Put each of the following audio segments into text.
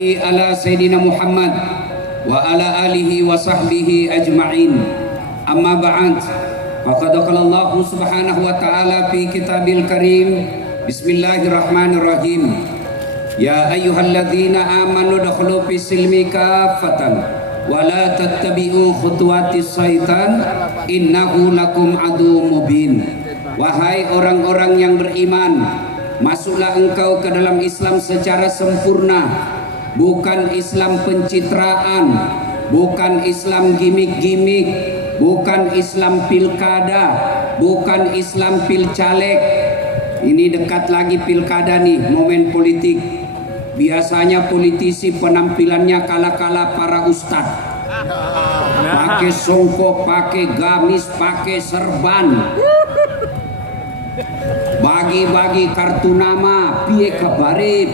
ala Sayyidina Muhammad wa ala alihi wa sahbihi ajma'in. Amma ba'd. Faqad qala Allah subhanahu wa ta'ala fi kitabil karim. Bismillahirrahmanirrahim. Ya ayyuhalladzina amanu dakhulu fis silmi kaffatan wa la tattabi'u khutuwatis syaitan innahu lakum aduwwum mubin. Wahai orang-orang yang beriman, masuklah engkau ke dalam Islam secara sempurna. Bukan Islam pencitraan, bukan Islam gimmick-gimmick, bukan Islam pilkada, bukan Islam pilcaleg. Ini dekat lagi pilkada nih, momen politik. Biasanya politisi penampilannya kala-kala para ustadz, pakai songkok, pakai gamis, pakai serban, bagi-bagi kartu nama, piye kabare,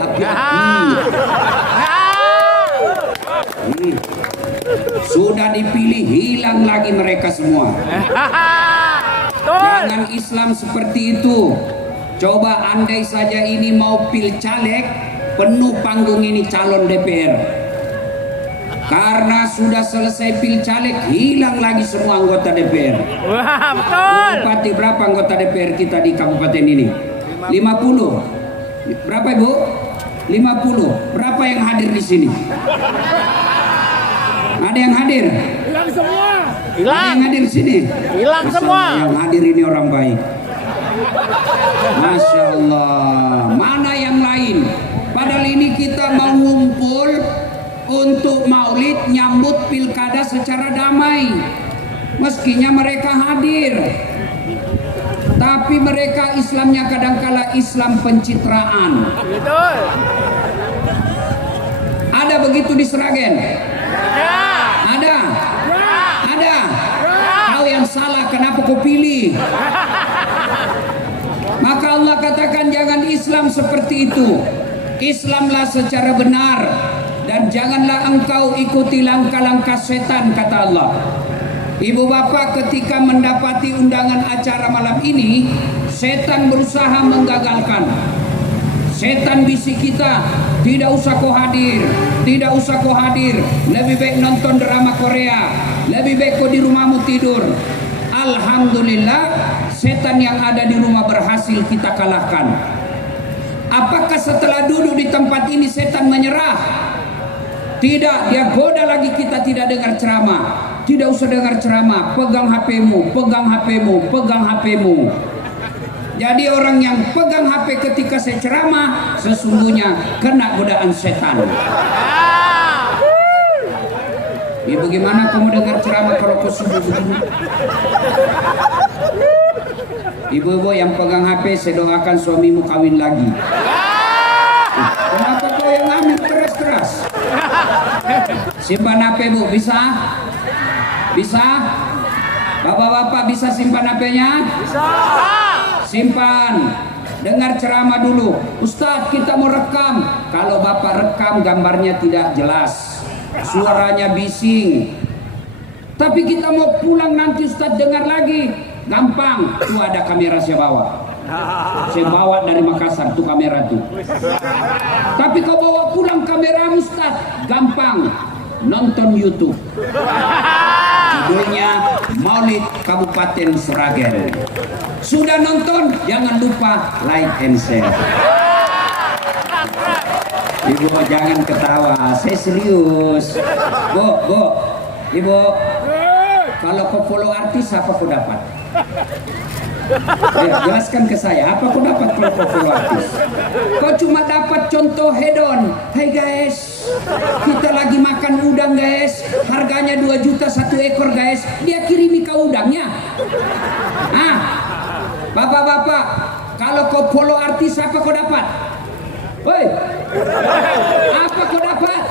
api-api. Sudah dipilih, hilang lagi mereka semua. Jangan Islam seperti itu. Coba andai saja ini mau pilcaleg, penuh panggung ini calon DPR. Karena sudah selesai pilcaleg, hilang lagi semua anggota DPR. Wah, betul. Bupati berapa anggota DPR kita di kabupaten ini? 50. Berapa Ibu? 50. Berapa yang hadir di sini? Ada yang hadir? Hilang semua. Ada Hilang. yang hadir di sini? Hilang Masya semua. Allah, yang hadir ini orang baik. Masya Allah. Mana yang lain? Padahal ini kita mau ngumpul untuk maulid nyambut pilkada secara damai. Meskinya mereka hadir, tapi mereka Islamnya kadangkala Islam pencitraan. Betul. Ada begitu di Sragen? Ya. Ada? Ya. Ada? Kau yang salah, kenapa kau pilih? Maka Allah katakan jangan Islam seperti itu. Islamlah secara benar. Dan janganlah engkau ikuti langkah-langkah setan, kata Allah. Ibu bapak, ketika mendapati undangan acara malam ini, setan berusaha menggagalkan. Setan bisik kita, tidak usah kau hadir, tidak usah kau hadir. Lebih baik nonton drama Korea, lebih baik kau di rumahmu tidur. Alhamdulillah, setan yang ada di rumah berhasil kita kalahkan. Apakah setelah duduk di tempat ini setan menyerah? Tidak, dia goda lagi kita tidak dengar ceramah. Tidak usah dengar ceramah, pegang HP-mu, pegang HP-mu, pegang HP-mu. Jadi orang yang pegang HP ketika saya ceramah sesungguhnya kena godaan setan. Ya bagaimana kamu dengar ceramah kalau kau subuh begini? Ibu-ibu yang pegang HP, saya doakan suamimu kawin lagi. Kenapa kau yang ngambil keras-keras? Simpan HP Bu, bisa? Bisa? Bapak-bapak bisa simpan HP-nya? Bisa. Simpan. Dengar ceramah dulu. Ustadz, kita mau rekam. Kalau bapak rekam gambarnya tidak jelas, suaranya bising. Tapi kita mau pulang nanti Ustadz dengar lagi. Gampang. Tuh ada kamera saya bawa. Saya bawa dari Makassar tuh kamera tuh. Tapi kau bawa pulang kamera Ustadz, gampang. Nonton YouTube. Judulnya Maulid Kabupaten Sragen. Sudah nonton, jangan lupa like and share. Ibu jangan ketawa, saya serius. Bu, Ibu, kalau kau follow artis apa kau dapat? Ya, jelaskan ke saya, apa kau dapat kalau kau follow artis? Kau cuma dapat contoh hedon. Hai guys, kita lagi makan udang guys, harganya 2 juta 1 ekor guys. Dia kirimi kau udangnya. Ah, bapak-bapak, kalau kau follow artis apa kau dapat? Woi, apa kau dapat?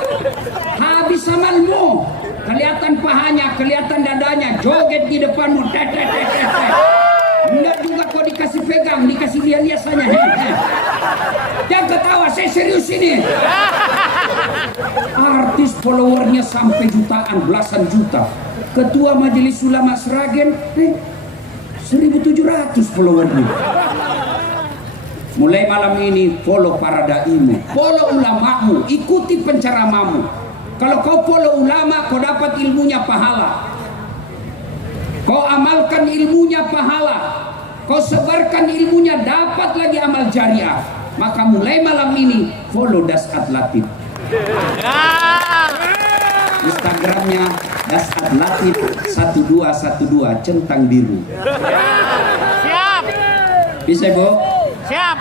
Habis amalmu, kelihatan pahanya, kelihatan dadanya, joget di depanmu. Enggak juga kau dikasih pegang, dikasih lihat-lihasannya. Jangan ketawa, saya serius ini. Artis followernya sampai jutaan, belasan juta. Ketua Majelis Ulama Sragen, 1.700 followernya. Mulai malam ini follow para daimu, follow ulamamu, ikuti penceramamu. Kalau kau follow ulama, kau dapat ilmunya pahala. Kau amalkan ilmunya pahala. Kau sebarkan ilmunya, dapat lagi amal jariah. Maka mulai malam ini follow Dasat Latif. Instagramnya Dasat Latif 1212 centang biru. Siap. Bisa Bu? Siap.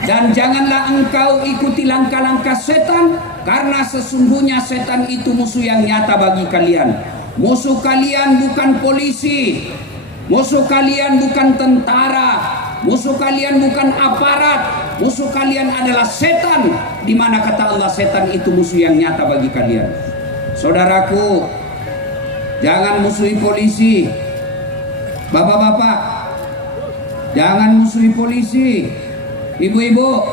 Dan janganlah engkau ikuti langkah-langkah setan, karena sesungguhnya setan itu musuh yang nyata bagi kalian. Musuh kalian bukan polisi, musuh kalian bukan tentara, musuh kalian bukan aparat, musuh kalian adalah setan. Di mana kata Allah setan itu musuh yang nyata bagi kalian. Saudaraku, jangan musuhi polisi. Bapak-bapak, jangan musuhi polisi. Ibu-ibu,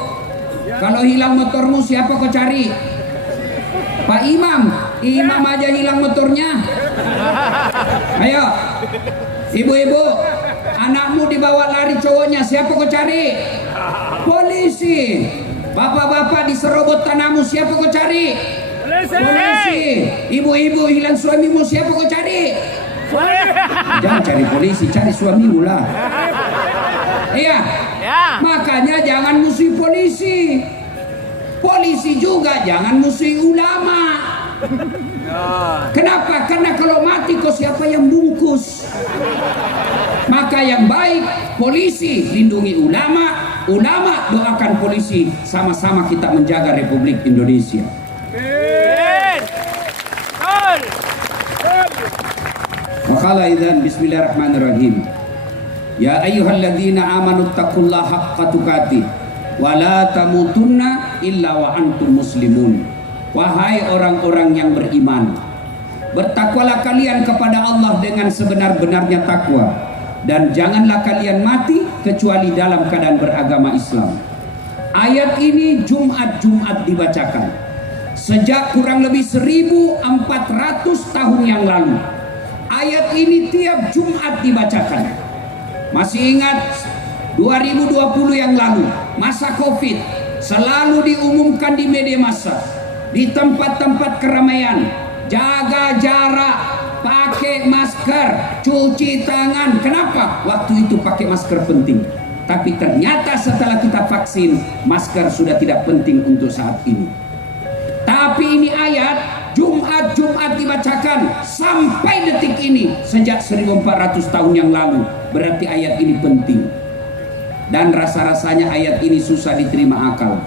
kalau hilang motormu siapa kau cari? Pak Imam, Imam aja hilang motornya. Ayo, ibu-ibu, anakmu dibawa lari cowoknya, siapa kau cari? Polisi. Bapak-bapak diserobot tanahmu, siapa kau cari? Polisi. Ibu-ibu hilang suamimu, siapa kau cari? Jangan cari polisi, cari suamimu lah. Iya. Ya. Makanya jangan musuhi polisi. Polisi juga jangan musuhi ulama. Kenapa? Karena kalau mati kau siapa yang bungkus? Maka yang baik polisi lindungi ulama, ulama doakan polisi. Sama-sama kita menjaga Republik Indonesia. Makala idzan bismillahirrahmanirrahim. Ya ayyuhalladzina amanu taqullaha haqqa tuqatih wa la tamutunna illa wa antum muslimun. Wahai orang-orang yang beriman, bertakwalah kalian kepada Allah dengan sebenar-benarnya takwa, dan janganlah kalian mati kecuali dalam keadaan beragama Islam. Ayat ini Jumat-Jumat dibacakan sejak kurang lebih 1400 tahun yang lalu. Ayat ini tiap Jumat dibacakan. Masih ingat 2020 yang lalu, masa Covid, selalu diumumkan di media massa, di tempat-tempat keramaian, jaga jarak, pakai masker, cuci tangan. Kenapa? Waktu itu pakai masker penting. Tapi ternyata setelah kita vaksin, masker sudah tidak penting untuk saat ini. Tapi ini ayat Jumat-Jumat dibacakan sampai detik ini sejak 1400 tahun yang lalu. Berarti ayat ini penting. Dan rasa-rasanya ayat ini susah diterima akal.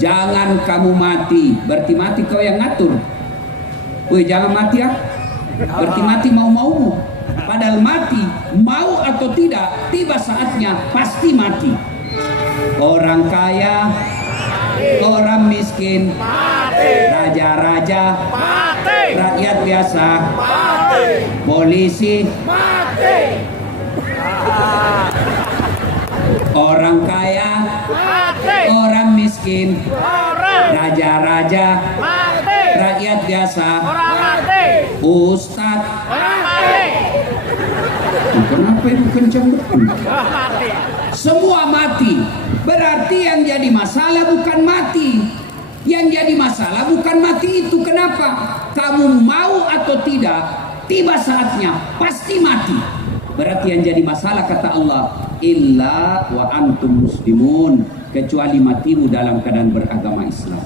Jangan kamu mati, berarti mati kau yang ngatur. Woi, jangan mati ya. Berarti mati mau-maumu. Padahal mati, mau atau tidak, tiba saatnya pasti mati. Orang kaya, orang miskin, raja-raja, rakyat biasa, polisi, orang kaya, orang miskin, raja-raja, rakyat biasa, ustadz. Kenapa itu kencang betul? Semua mati. Berarti yang jadi masalah bukan mati. Yang jadi masalah bukan mati itu. Kenapa? Kamu mau atau tidak, tiba saatnya pasti mati. Berarti yang jadi masalah kata Allah, illa wa antum muslimun, kecuali matimu dalam keadaan beragama Islam.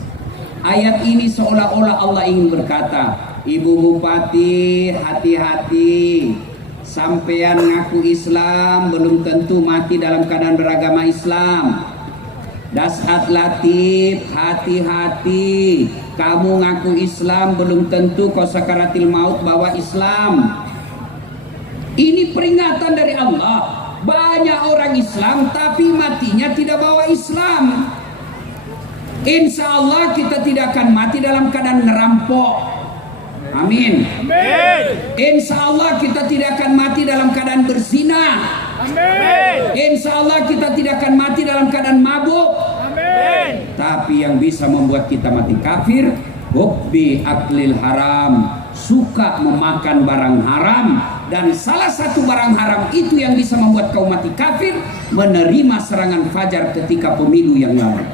Ayat ini seolah-olah Allah ingin berkata, Ibu Bupati hati-hati, sampean ngaku Islam belum tentu mati dalam keadaan beragama Islam. Dasat Latif, hati-hati, kamu ngaku Islam belum tentu kau sakaratil maut bawa Islam. Ini peringatan dari Allah. Banyak orang Islam tapi matinya tidak bawa Islam. Insya Allah kita tidak akan mati dalam keadaan ngerampok. Amin. Amin. Insya Allah kita tidak akan mati dalam keadaan berzina. Amin. Insya Allah kita tidak akan mati dalam keadaan mabuk. Amin. Tapi yang bisa membuat kita mati kafir, hubbi aklil haram, suka memakan barang haram. Dan salah satu barang haram itu yang bisa membuat kau mati kafir menerima serangan fajar ketika pemilu yang lalu.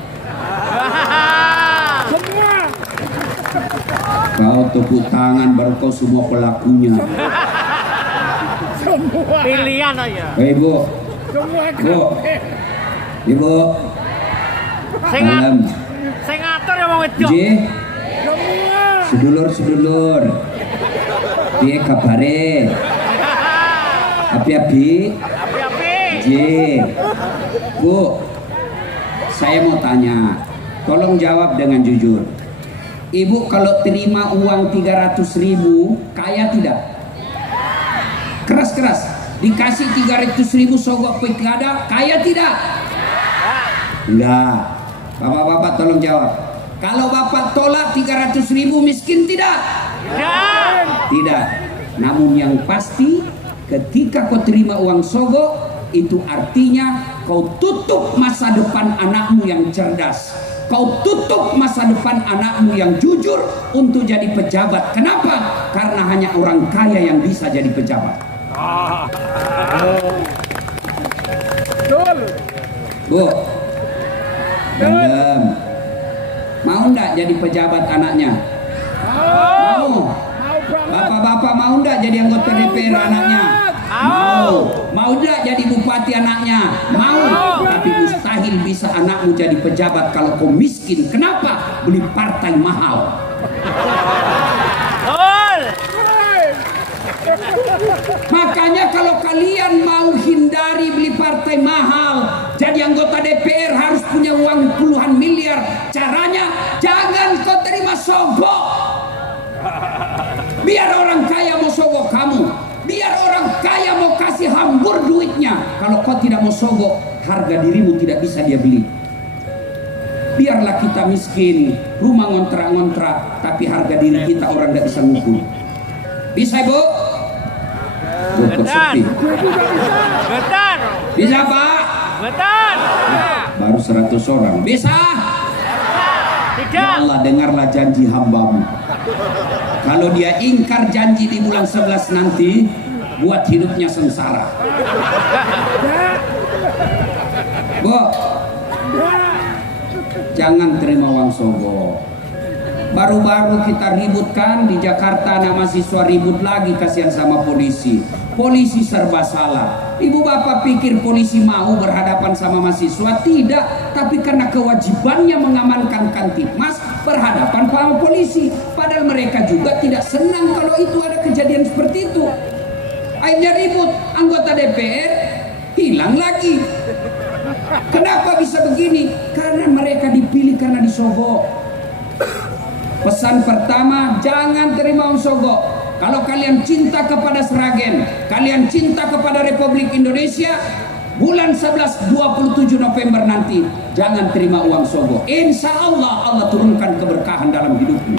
Kau tepuk tangan baru kau semua pelakunya. Pilihan aja. Ibu, Bu, Ibu, dalam. Saya ngatur ya mau ngejok. J, sedulur, piye kabare? Api-api. J, Bu, saya mau tanya, tolong jawab dengan jujur. Ibu kalau terima uang 300.000 kaya tidak? Keras-keras dikasih 300.000 sogok pilkada kaya tidak? Enggak. Bapak-bapak tolong jawab. Kalau bapak tolak 300.000 miskin tidak? Tidak. Namun yang pasti ketika kau terima uang sogok itu artinya kau tutup masa depan anakmu yang cerdas. Kau tutup masa depan anakmu yang jujur untuk jadi pejabat. Kenapa? Karena hanya orang kaya yang bisa jadi pejabat. Bu, dalam. Mau enggak jadi pejabat anaknya? Mau. Bapak-bapak mau enggak jadi anggota DPR anaknya? Mau. Mau enggak jadi bupati anaknya? Mau. Tapi mustahil bisa anakmu jadi pejabat kalau kau miskin. Kenapa? Beli partai mahal. Makanya kalau kalian mau hindari beli partai mahal, jadi anggota DPR harus punya uang puluhan miliar. Caranya jangan kau terima sogok. Biar orang kaya mau sogok kamu, biar orang kaya mau kasih hambur duitnya. Kalau kau tidak mau sogok, harga dirimu tidak bisa dia beli. Biarlah kita miskin, rumah ngontrak-ngontrak, tapi harga diri kita orang tidak bisa ngukur. Bisa, Bu? Betul. Betul. Bisa, Pak? Betul. Baru 100 orang. Bisa? Tidak. Ya Allah, dengarlah janji hambamu. Kalau dia ingkar janji di bulan 11 nanti, buat hidupnya sengsara. Bu, jangan terima uang sogok. Baru-baru kita ributkan di Jakarta, anak mahasiswa ribut lagi, kasihan sama polisi. Polisi serba salah. Ibu bapak pikir polisi mau berhadapan sama mahasiswa? Tidak, tapi karena kewajibannya mengamankan Kamtibmas berhadapan sama polisi. Padahal mereka juga tidak senang kalau itu ada kejadian seperti itu. Akhirnya ribut, anggota DPR hilang lagi. Kenapa bisa begini? Karena mereka dipilih karena disogok. Pesan pertama, jangan terima uang sogok. Kalau kalian cinta kepada Sragen, kalian cinta kepada Republik Indonesia, bulan 11 27 November nanti jangan terima uang sogok. Insya Allah Allah turunkan keberkahan dalam hidupmu.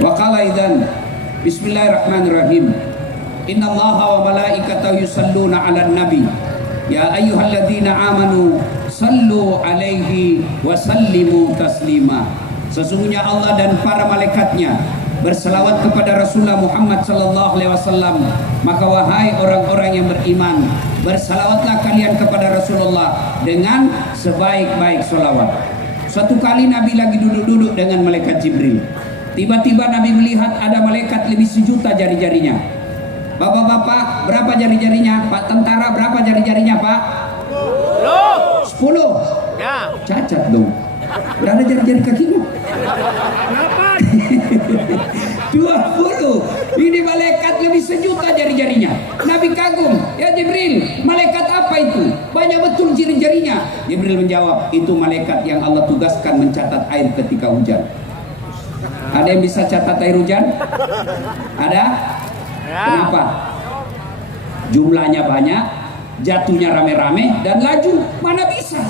Wa qala idzan bismillahirrahmanirrahim. Innallaha wa malaikatahu yusalluna 'alan nabi. Ya ayyuhalladzina amanu sallu alaihi wa sallimu taslima. Sesungguhnya Allah dan para malaikatnya berselawat kepada Rasulullah Muhammad sallallahu alaihi wasallam. Maka wahai orang-orang yang beriman, berselawatlah kalian kepada Rasulullah dengan sebaik-baik selawat. Suatu kali Nabi lagi duduk-duduk dengan malaikat Jibril. Tiba-tiba Nabi melihat ada malaikat lebih 1.000.000 jari-jarinya. Bapak-bapak, berapa jari-jarinya? Pak tentara, berapa jari-jarinya, Pak? 10. Ya. Cacat dong. Udah ada jari-jari kakimu? 20. Ini malaikat lebih 1.000.000 jari-jarinya. Nabi kagum, ya Jibril, malaikat apa itu? Banyak betul jari-jarinya. Jibril menjawab, itu malaikat yang Allah tugaskan mencatat air ketika hujan. Ada yang bisa catat air hujan? Ada? Ya. Kenapa? Jumlahnya banyak, jatuhnya rame-rame dan laju. Mana bisa?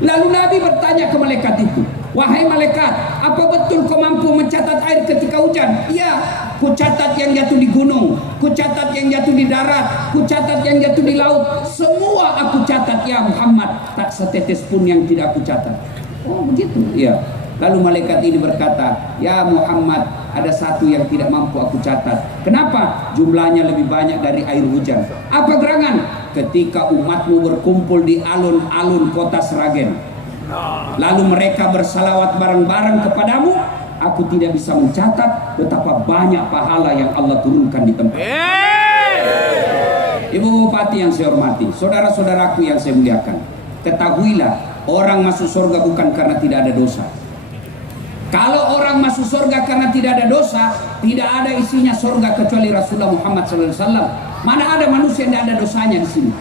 Lalu Nabi bertanya ke malaikat itu, wahai malaikat, apa betul kau mampu mencatat air ketika hujan? Iya, ku catat yang jatuh di gunung, ku catat yang jatuh di darat, ku catat yang jatuh di laut. Semua aku catat ya Muhammad, tak setetes pun yang tidak aku catat. Oh begitu? Iya. Lalu malaikat ini berkata, ya Muhammad, ada satu yang tidak mampu aku catat. Kenapa? Jumlahnya lebih banyak dari air hujan. Apa gerangan? Ketika umatmu berkumpul di alun-alun kota Sragen, lalu mereka bersalawat bareng-bareng kepadamu, aku tidak bisa mencatat betapa banyak pahala yang Allah turunkan di tempat. Ibu Bupati yang saya hormati, saudara-saudaraku yang saya muliakan, ketahuilah, orang masuk surga bukan karena tidak ada dosa. Kalau orang masuk surga karena tidak ada dosa, tidak ada isinya surga kecuali Rasulullah Muhammad SAW. Mana ada manusia yang tidak ada dosanya di sini?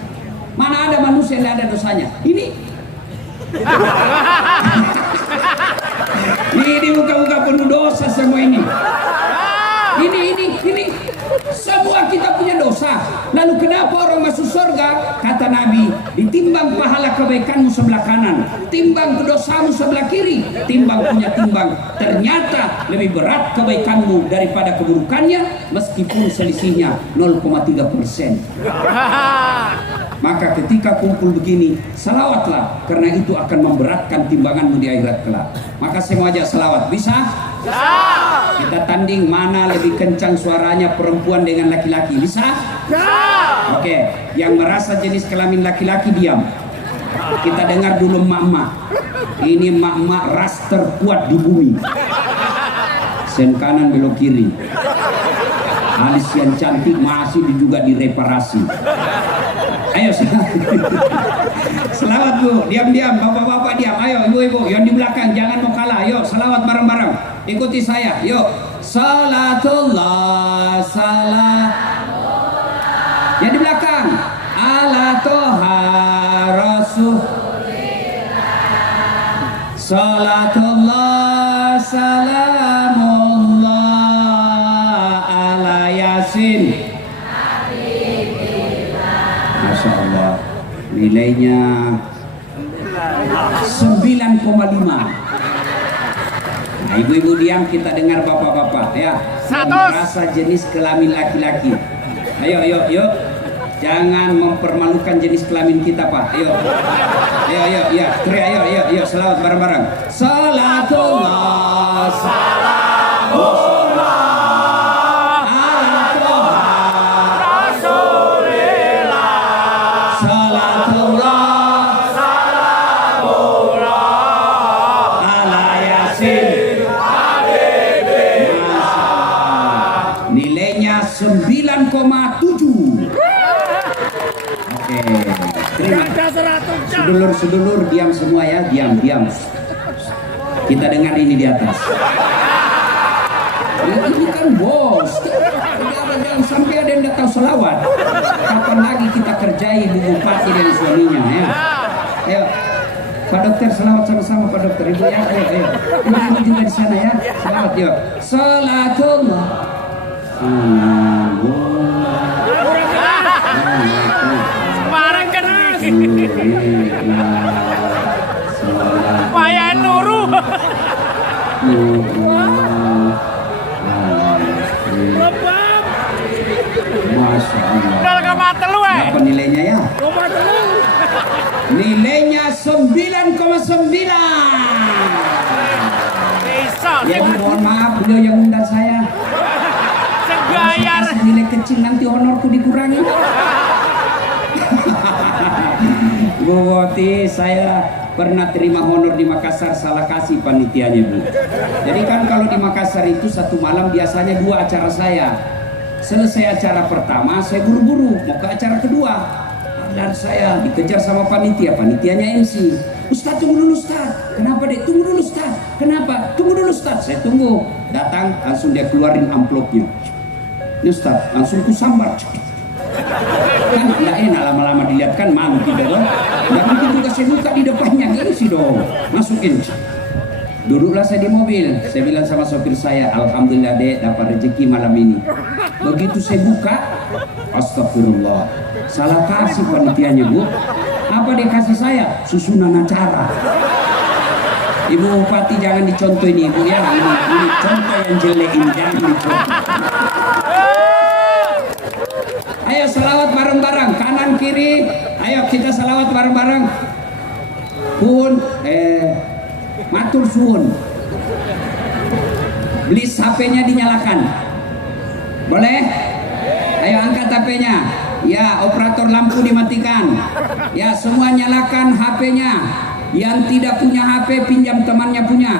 Mana ada manusia yang tidak ada dosanya? Ini muka-muka penuh dosa semua ini. Ini semua kita punya dosa. Lalu kenapa orang masuk surga? Kata Nabi, ditimbang pahala kebaikanmu sebelah kanan, timbang dosamu sebelah kiri, punya timbang. Ternyata lebih berat kebaikanmu daripada keburukannya, meskipun selisihnya 0,3%. Maka ketika kumpul begini, salawatlah, karena itu akan memberatkan timbanganmu di akhirat kelak. Maka saya mau ajak salawat, bisa? Kita tanding mana lebih kencang suaranya perempuan dengan laki-laki, bisa? Oke, yang merasa jenis kelamin laki-laki diam. Kita dengar dulu emak-emak. Ini emak-emak ras terkuat di bumi. Sen kanan belok kiri. Alis yang cantik masih juga direparasi. Ayo selawat Bu, diam-diam, bapak-bapak diam. Ayo ibu-ibu yang di belakang jangan mau kalah. Ayo selawat bareng-bareng. Ikuti saya. Yuk. Salatullah salam. Yang di belakang. Ala toha rasul. Salatullah salamullah ala yasin. Masya Allah, nilainya 9,5. Nah, ibu-ibu diam, kita dengar bapak-bapak ya. Yang merasa jenis kelamin laki-laki. Ayo, jangan mempermalukan jenis kelamin kita, Pak. Ayo, ya, ayo, selawat bareng-bareng. Salatullah, salamullah. Nilainya 9,7. Oke. Sedulur-sedulur diam semua ya, diam. Kita dengar ini di atas. Ini kan bos. Jangan sampai ada yang datang selawat. Kapan lagi kita kerjai Bu Bupati dan suaminya ya. Ayo. Pak Dokter selawat sama-sama Pak Dokter. Ibu ya, ayo. Ibu juga di sana ya. Selawat yuk. Salatullah. Semarang kan Maya Nuru. Masya Allah. Udah ke mata lu Apa nilainya ya? Nilainya 9,9. Ya mohon maaf, beliau yang undang saya. Segayar. Nilai kecil nanti honorku dikurangi. Bu Bupati, saya pernah terima honor di Makassar, salah kasih panitianya Bu. Jadi kan kalau di Makassar itu satu malam biasanya 2 acara saya. Selesai acara pertama saya buru-buru mau ke acara kedua. Dan saya dikejar sama panitianya MC. Ustaz tunggu dulu Ustaz. Kenapa dek? Tunggu dulu Ustaz. Kenapa? Tunggu dulu Ustaz. Saya tunggu. Datang langsung dia keluarin amplopnya. Ini Ustaz, langsung ku sambar. Kan tidak enak lama-lama dilihat kan malu kita dong. Tidak mungkin juga saya buka di depannya gengsi dong. Masukin. Duduklah saya di mobil. Saya bilang sama sopir saya, alhamdulillah dek dapat rezeki malam ini. Begitu saya buka, astagfirullah, salah kasih panitianya Bu. Apa dia kasih saya? Susunan acara. Ibu Bupati jangan dicontoh ini Ibu ya. Ini contoh yang jelek ini, jangan dicontoh. Ayo salawat bareng-bareng, kanan kiri. Ayo kita salawat bareng-bareng. Matur suwun. Please HP-nya dinyalakan. Boleh? Ayo angkat HP-nya. Ya, operator lampu dimatikan. Ya, semua nyalakan HP-nya. Yang tidak punya HP pinjam temannya punya.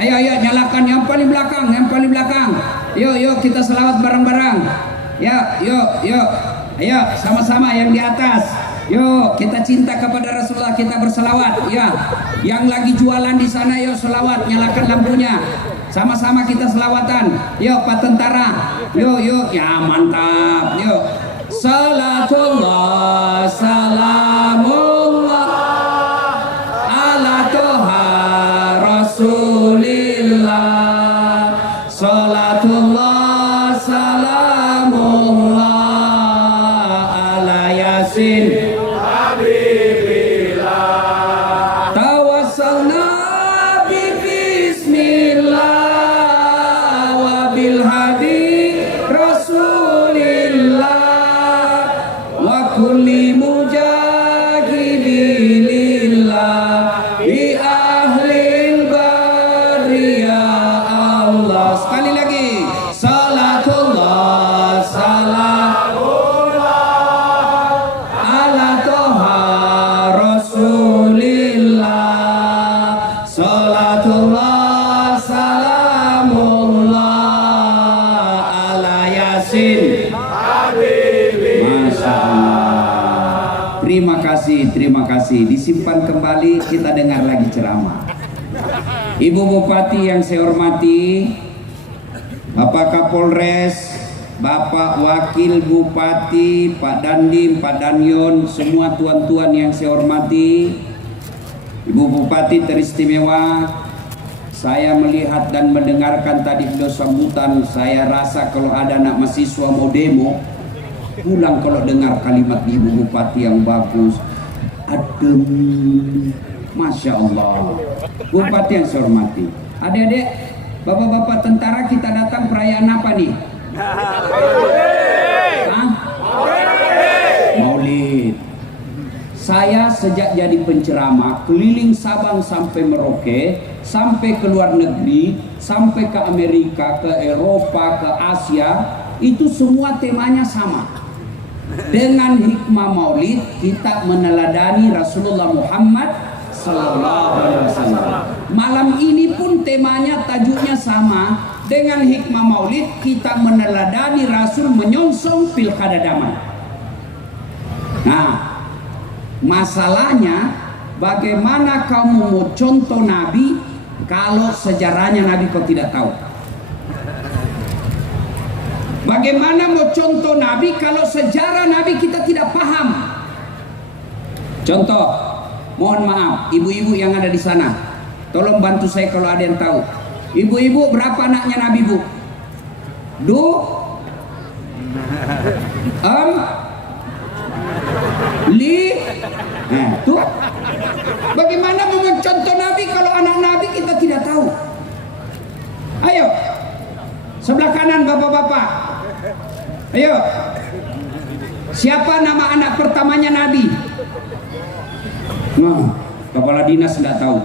Ayo nyalakan yang paling belakang, yang paling belakang. Yuk kita selawat bareng-bareng. Yuk. Ayo sama-sama yang di atas. Yuk kita cinta kepada Rasulullah, kita berselawat. Ya, yang lagi jualan di sana yuk selawat, nyalakan lampunya. Sama-sama kita selawatan. Yuk Pak Tentara. Yuk. Ya mantap. Yuk. Salatullah salamullah ala toha Rasulillah. Salatullah salamullah ala Yasin Habibillah. Tawassalna bi bismillah wa bil hadi Rasulillah wa kulli mujahidilillah bi ahlil bariyah Allah. Sekali lagi, salatullah salamullah ala toha Rasulillah. Salatullah salamullah ala Yasin Masya Allah. Terima kasih. Disimpan kembali, kita dengar lagi ceramah. Ibu Bupati yang saya hormati, Bapak Kapolres, Bapak Wakil Bupati, Pak Dandim, Pak Danyon, semua tuan-tuan yang saya hormati, Ibu Bupati teristimewa. Saya melihat dan mendengarkan tadi video sambutan, saya rasa kalau ada anak mahasiswa mau demo, pulang kalau dengar kalimat Ibu Bupati yang bagus, adem, Masya Allah. Bupati yang saya hormati, adik-adik, bapak-bapak tentara, kita datang perayaan apa nih? Hah? Maulid. Saya sejak jadi penceramah keliling Sabang sampai Merauke, sampai ke luar negeri, sampai ke Amerika, ke Eropa, ke Asia, itu semua temanya sama. Dengan hikmah Maulid kita meneladani Rasulullah Muhammad Sallallahu Alaihi Wasallam. Malam ini pun temanya, tajuknya sama. Dengan hikmah Maulid kita meneladani Rasul menyongsong pilkada damai. Nah, masalahnya bagaimana kamu mau contoh Nabi kalau sejarahnya Nabi kau tidak tahu? Bagaimana mau contoh Nabi kalau sejarah Nabi kita tidak paham? Contoh, mohon maaf, ibu-ibu yang ada di sana, tolong bantu saya kalau ada yang tahu. Ibu-ibu, berapa anaknya Nabi, Bu? Tuh. Bagaimana mau mencontoh Nabi kalau anak Nabi kita tidak tahu? Ayo, sebelah kanan bapak-bapak. Ayo, siapa nama anak pertamanya Nabi? Nah, kepala dinas tidak tahu.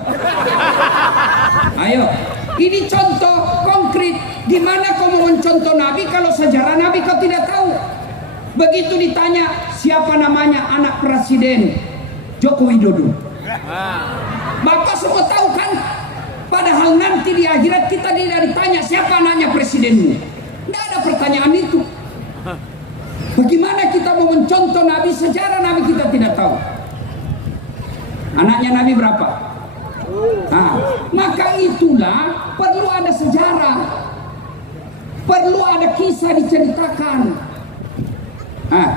Ayo, ini contoh konkret. Gimana kau mau mencontoh Nabi kalau sejarah Nabi kau tidak tahu? Begitu ditanya siapa namanya anak presiden Joko Widodo, Bapak semua tahu kan? Padahal nanti di akhirat kita tidak ditanya siapa anaknya presidenmu. Tidak ada pertanyaan itu. Bagaimana kita mau mencontoh Nabi, sejarah Nabi kita tidak tahu? Anaknya Nabi berapa? Nah, maka itulah perlu ada sejarah, perlu ada kisah diceritakan. Nah,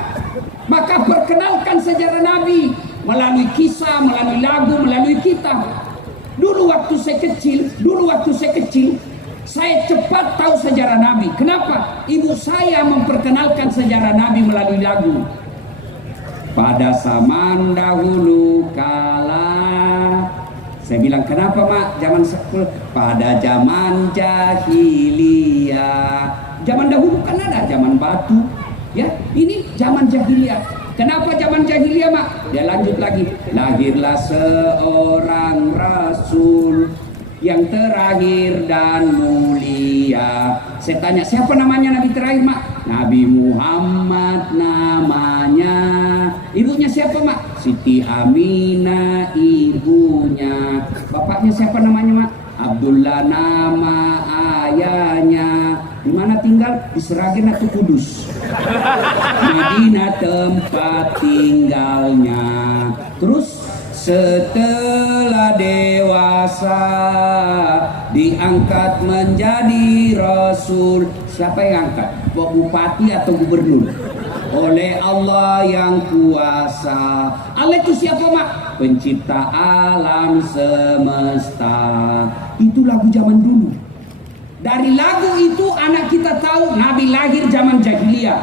maka perkenalkan sejarah Nabi melalui kisah, melalui lagu, melalui kitab. Dulu waktu saya kecil, saya cepat tahu sejarah Nabi. Kenapa? Ibu saya memperkenalkan sejarah Nabi melalui lagu. Pada zaman dahulu kala. Saya bilang, kenapa mak? Zaman sekolah. Pada zaman jahiliyah. Zaman dahulu kan ada zaman batu. Ya, ini zaman jahiliyah. Kenapa zaman jahiliyah, mak? Dia lanjut lagi. Lahirlah seorang rasul yang terakhir dan mulia. Saya tanya, siapa namanya Nabi terakhir, Mak? Nabi Muhammad namanya. Ibunya siapa, Mak? Siti Aminah ibunya. Bapaknya siapa namanya, Mak? Abdullah nama ayahnya. Di mana tinggal? Di Seragen atau Kudus? Madinah tempat tinggalnya. Terus setelah dewasa diangkat menjadi rasul. Siapa yang angkat? Bupati atau gubernur? Oleh Allah yang kuasa. Allah itu siapa, Mak? Pencipta alam semesta. Itu lagu zaman dulu. Dari lagu itu anak kita tahu Nabi lahir zaman jahiliyah.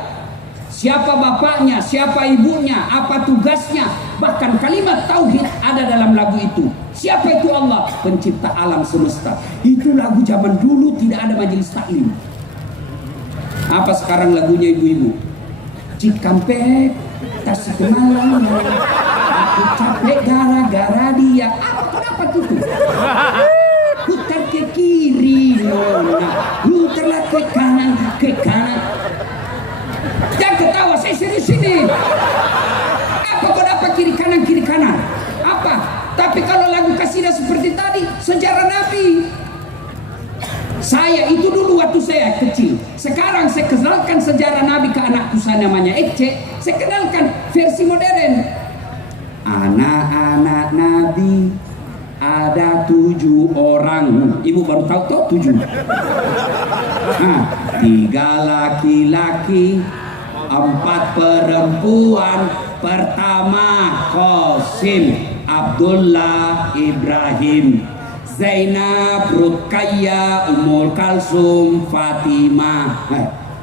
Siapa bapaknya, siapa ibunya, apa tugasnya. Bahkan kalimat tauhid ada dalam lagu itu. Siapa itu Allah? Pencipta alam semesta. Itu lagu zaman dulu, tidak ada majelis taklim. Apa sekarang lagunya ibu-ibu? Cikampek, Tasikmalaya, aku capek gara-gara dia. Apa itu? Putar ke kiri, nona. Putarlah ke kanan, ke kanan. Jangan ketawa, saya serius ini. Apa kau dapat kiri kanan? Apa? Tapi kalau lagu kasidah seperti tadi, sejarah Nabi. Saya itu dulu waktu saya kecil. Sekarang saya kenalkan sejarah Nabi ke anakku, saya namanya Ece. Saya kenalkan versi modern. Anak-anak Nabi ada 7 orang. Ibu baru tahu tuh 7. Nah, 3 laki-laki, 4 perempuan. Pertama Qasim, Abdullah, Ibrahim, Zainab, Ruqayyah, Ummul Kalsum, Fatimah.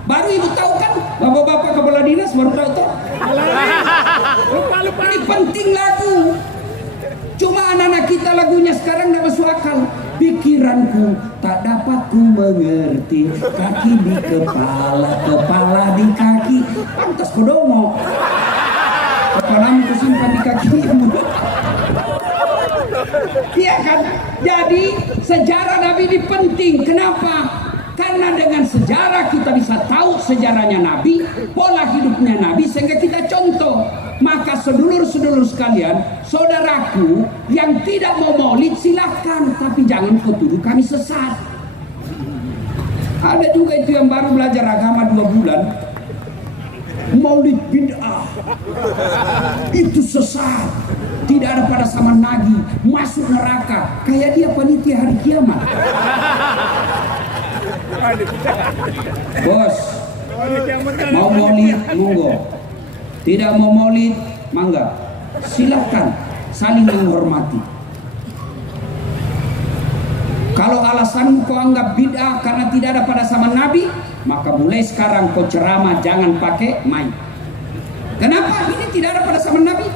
Baru ibu tahu kan? Bapak-bapak kepala dinas baru tahu tuh. Lupa. Ini penting lagu. Cuma anak-anak kita lagunya sekarang tidak masuk akal. Pikiranku tak dapat ku mengerti. Kaki di kepala, kepala di kaki. Pantas kodomo. Kepalamu kusimpan di kakimu. Iya kan? Jadi sejarah Nabi ini penting. Kenapa? Karena dengan sejarah kita bisa tahu sejarahnya Nabi, pola hidupnya Nabi, sehingga kita contoh. Maka sedulur-sedulur sekalian, saudaraku yang tidak mau maulid silahkan, tapi jangan kau tuduh kami sesat. Ada juga itu yang baru belajar agama 2 bulan, maulid bid'ah, itu sesat, tidak ada pada zaman Nabi, masuk neraka, kayak dia panitia hari kiamat. Bos, mau maulid monggo, tidak mau maulid mangga, silakan, saling menghormati. Kalau alasan kau anggap bid'ah karena tidak ada pada zaman Nabi, maka mulai sekarang kau ceramah jangan pakai mic. Kenapa? Ini tidak ada pada zaman Nabi.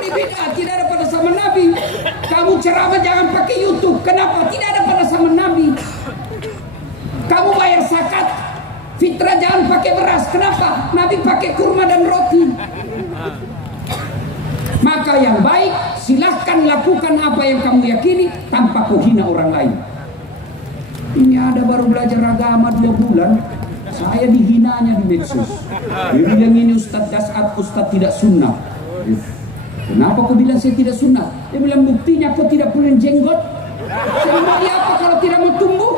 Ini bid'ah, tidak ada pada zaman Nabi. Kamu ceramah jangan pakai YouTube. Kenapa? Tidak ada pada zaman Nabi. Kamu bayar zakat, fitrah jangan pakai beras. Kenapa? Nabi pakai kurma dan roti. Maka yang baik silahkan lakukan apa yang kamu yakini tanpa kau hina orang lain. Ini ada baru belajar agama 2 bulan, saya dihinanya di medsos. Dia bilang ini Ustadz Dasat, Ustadz tidak sunnah. Kenapa kau bilang saya tidak sunnah? Dia bilang buktinya kau tidak punya jenggot. Saya mau dia apa kalau tidak mau tumbuh?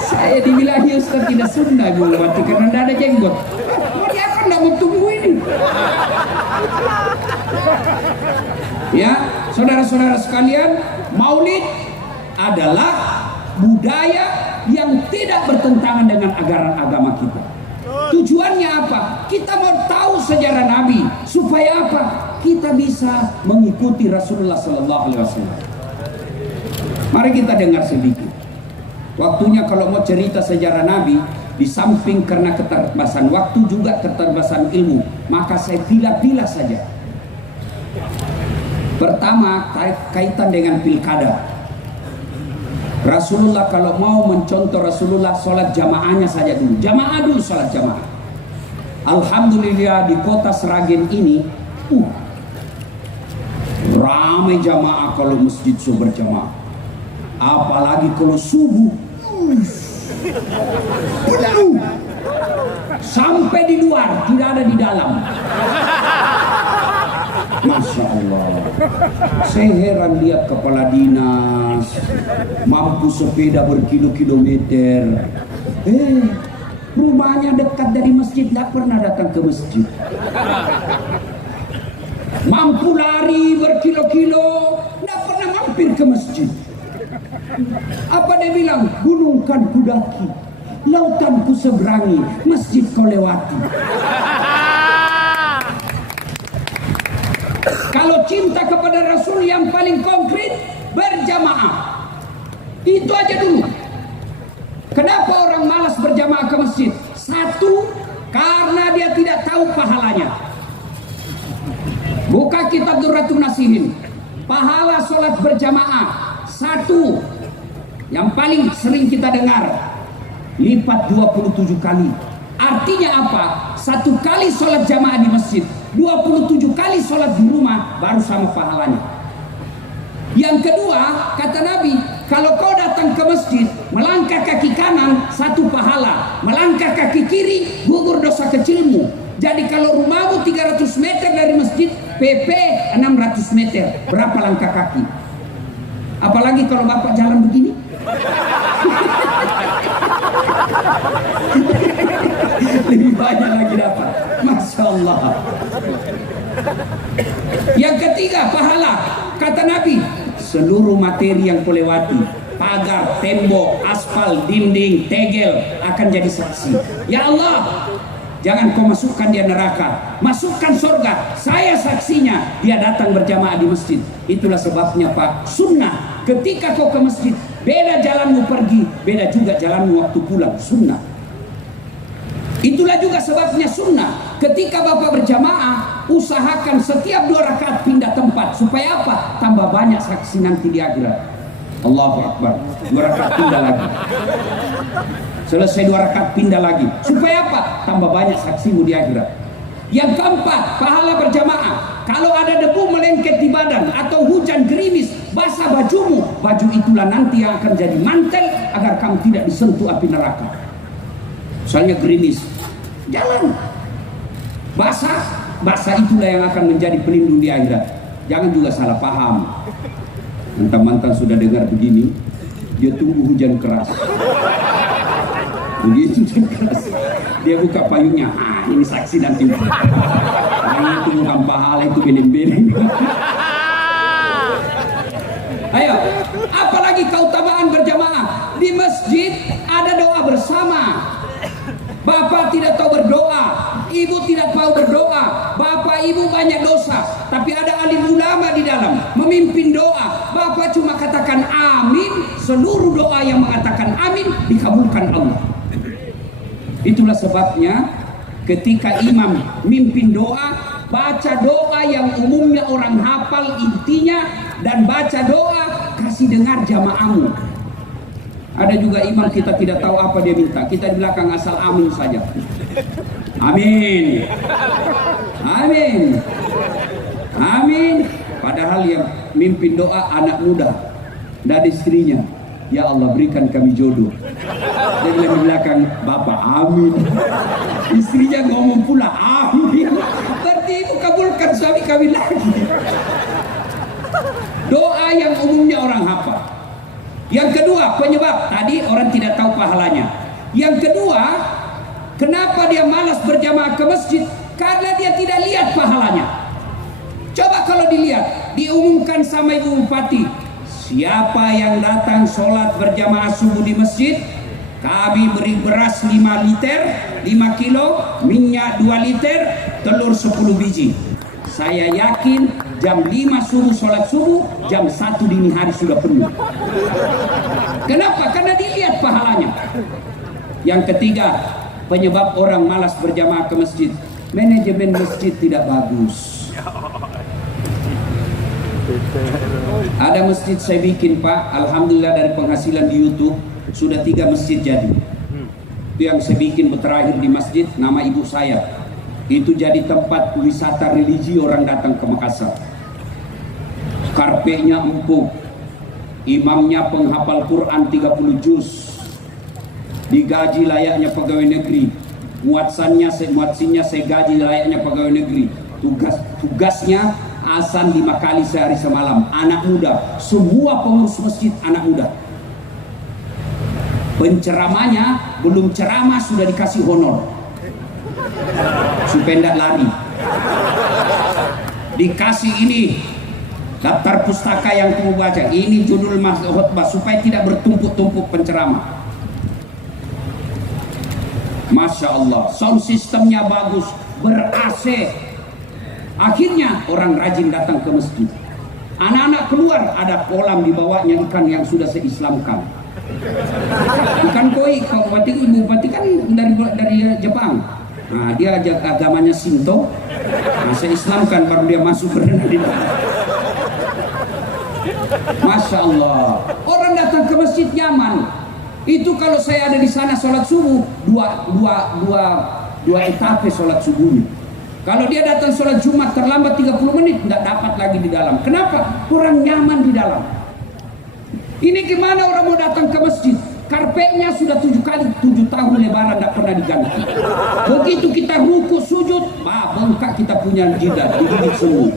Saya dibilang ya Ustadz tidak sunnah, berarti karena tidak ada jenggot. Mau dia apa tidak mau tumbuh ini? Ya, saudara-saudara sekalian, maulid adalah budaya yang tidak bertentangan dengan ajaran agama kita. Tujuannya apa? Kita mau tahu sejarah Nabi supaya apa? Kita bisa mengikuti Rasulullah Sallallahu Alaihi Wasallam. Mari kita dengar sedikit. Waktunya kalau mau cerita sejarah Nabi, di samping karena keterbatasan waktu juga keterbatasan ilmu, maka saya pilih-pilih saja. Pertama, kaitan dengan pilkada. Rasulullah kalau mau mencontoh Rasulullah sholat jamaahnya saja dulu. Jamaah dulu, sholat jamaah. Alhamdulillah di kota Sragen ini ramai jamaah kalau masjid berjamaah. Apalagi kalau subuh penuh sampai di luar, tidak ada di dalam. Masya Allah, saya heran lihat kepala dinas mampu sepeda berkilo-kilometer, rumahnya dekat dari masjid, tidak pernah datang ke masjid. Mampu lari berkilo-kilo, tidak pernah mampir ke masjid. Apa dia bilang? Gunung kan kudaki, lautan ku seberangi, masjid kau lewati. Kalau cinta kepada Rasul yang paling konkret, berjamaah. Itu aja dulu. Kenapa orang malas berjamaah ke masjid? Satu, karena dia tidak tahu pahalanya. Buka kitab Durratun Nasihin. Pahala sholat berjamaah. Satu, yang paling sering kita dengar, lipat 27 kali. Artinya apa? Satu kali sholat jamaah di masjid, 27 kali sholat di rumah, baru sama pahalanya. Yang kedua, kata Nabi, kalau kau datang ke masjid, melangkah kaki kanan, satu pahala. Melangkah kaki kiri, gugur dosa kecilmu. Jadi kalau rumahmu 300 meter dari masjid, PP 600 meter. Berapa langkah kaki? Apalagi kalau bapak jalan begini. Lebih banyak lagi dapat. Masya Allah. Yang ketiga, pahala. Kata Nabi, seluruh materi yang kau lewati, pagar, tembok, aspal, dinding, tegel, akan jadi saksi. Ya Allah, jangan kau masukkan dia neraka, masukkan surga. Saya saksinya, dia datang berjamaah di masjid. Itulah sebabnya Pak, sunnah. Ketika kau ke masjid, beda jalanmu pergi, beda juga jalanmu waktu pulang. Sunnah. Itulah juga sebabnya sunnah. Ketika Bapak berjamaah, usahakan setiap 2 rakaat pindah tempat. Supaya apa? Tambah banyak saksi nanti di akhirat. Allahu Akbar. 2 rakaat pindah lagi. Selesai 2 rakaat pindah lagi. Supaya apa? Tambah banyak saksimu di akhirat. Yang keempat, pahala berjamaah. Kalau ada debu melengket di badan atau hujan gerimis basah bajumu, baju itulah nanti yang akan jadi mantel agar kamu tidak disentuh api neraka. Misalnya gerimis, jalan basah itulah yang akan menjadi pelindung di akhirat. Jangan juga salah paham. Mantan-mantan sudah dengar begini, dia tunggu hujan keras. Begitu hujan keras, dia buka payungnya. Ini saksi nanti. Ini itu bukan pahala, itu beling-beling. Ayo, apalagi keutamaan berjamaah di masjid, ada doa bersama. Bapak tidak tahu berdoa, ibu tidak tahu berdoa, bapak ibu banyak dosa, tapi ada alim ulama di dalam memimpin doa. Bapak cuma katakan amin, seluruh doa yang mengatakan amin dikabulkan Allah. Itulah sebabnya ketika imam mimpin doa, baca doa yang umumnya orang hafal intinya, dan baca doa kasih dengar jamaahmu. Ada juga imam kita tidak tahu apa dia minta, kita di belakang asal amin saja. Amin, amin, amin. Padahal yang mimpin doa anak muda dan istrinya. Ya Allah, berikan kami jodoh. Dia bilang di belakang, Bapak amin. Istrinya ngomong pula amin. Berarti itu kabulkan suami kami lagi. Doa yang umumnya orang hafal. Yang kedua, penyebab tadi orang tidak tahu pahalanya. Yang kedua, kenapa dia malas berjamaah ke masjid? Karena dia tidak lihat pahalanya. Coba kalau dilihat, diumumkan sama Ibu Bupati, siapa yang datang sholat berjamaah subuh di masjid, kami beri beras 5 liter, 5 kilo, minyak 2 liter, telur 10 biji. Saya yakin jam 5 subuh sholat subuh, jam 1 dini hari sudah penuh. Kenapa? Karena dilihat pahalanya. Yang ketiga, penyebab orang malas berjamaah ke masjid, manajemen masjid tidak bagus. Ada masjid saya bikin Pak, alhamdulillah dari penghasilan di YouTube sudah 3 masjid jadi. Itu yang saya bikin terakhir di masjid nama ibu saya. Itu jadi tempat wisata religi orang datang ke Makassar. Karpetnya empuk, imamnya penghafal Quran 30 juz, digaji layaknya pegawai negeri. Muatsinnya saya gaji layaknya pegawai negeri. Tugasnya azan 5 kali sehari semalam. Anak muda, semua pengurus masjid anak muda. Penceramanya belum ceramah sudah dikasih honor supaya tidak lari. Dikasih ini daftar pustaka yang kamu baca, ini judul khutbah supaya tidak bertumpuk-tumpuk penceramah. Masya Allah, sound sistemnya bagus, ber-AC. Akhirnya orang rajin datang ke masjid. Anak-anak keluar, ada kolam di bawahnya ikan yang sudah saya Islamkan. Ikan koi, ibu bupati kan dari Jepang. Nah, dia agamanya Shinto. Nah, saya Islamkan baru dia masuk berenang di dalam. Masya Allah, orang datang ke masjid nyaman. Itu kalau saya ada di sana sholat subuh, dua etape sholat subuhnya. Kalau dia datang sholat Jumat terlambat 30 menit, tidak dapat lagi di dalam. Kenapa? Kurang nyaman di dalam. Ini gimana orang mau datang ke masjid? Karpetnya sudah 7 tahun lebaran tidak pernah diganti. Begitu kita ruku sujud, bengkak kita punya jidat, digigit semua.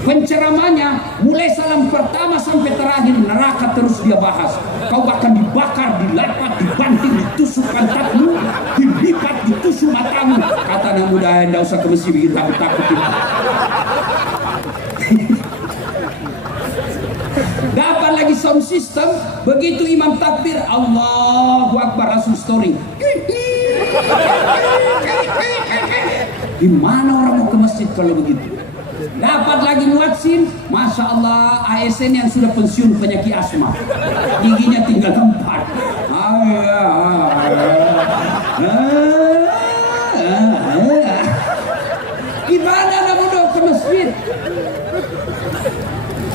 Penceramanya mulai salam pertama sampai terakhir neraka terus dia bahas. Kau bahkan dibakar, dilepat, dibanting, ditusuk pantatmu, dilipat, ditusuk matamu. Kata anak muda, tidak usah ke masjid bikin takut-takut. Dapat lagi sound system, begitu imam takbir, Allahu Akbar, langsung story. Gimana orang mau ke masjid kalau begitu? Dapat lagi muadzin, Masya Allah, ASN yang sudah pensiun penyakit asma, giginya tinggal 4. Gimana nak bodoh ke masjid?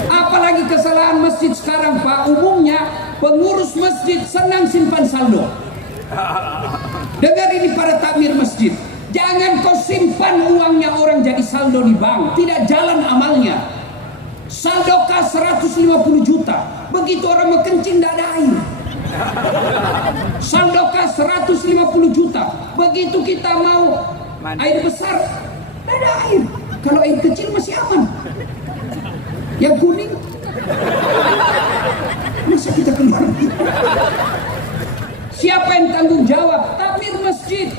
Apalagi kesalahan masjid sekarang Pak, umumnya pengurus masjid senang simpan saldo. Dengar ini para takmir masjid, jangan kau simpan uangnya orang jadi saldo di bank, tidak jalan amalnya. Saldo kas 150 juta, begitu orang mau kencing tidak ada air. Saldo kas 150 juta, begitu kita mau air besar tidak ada air. Kalau air kecil masih aman. Yang kuning masa kita keluar? Siapa yang tanggung jawab? Takmir masjid.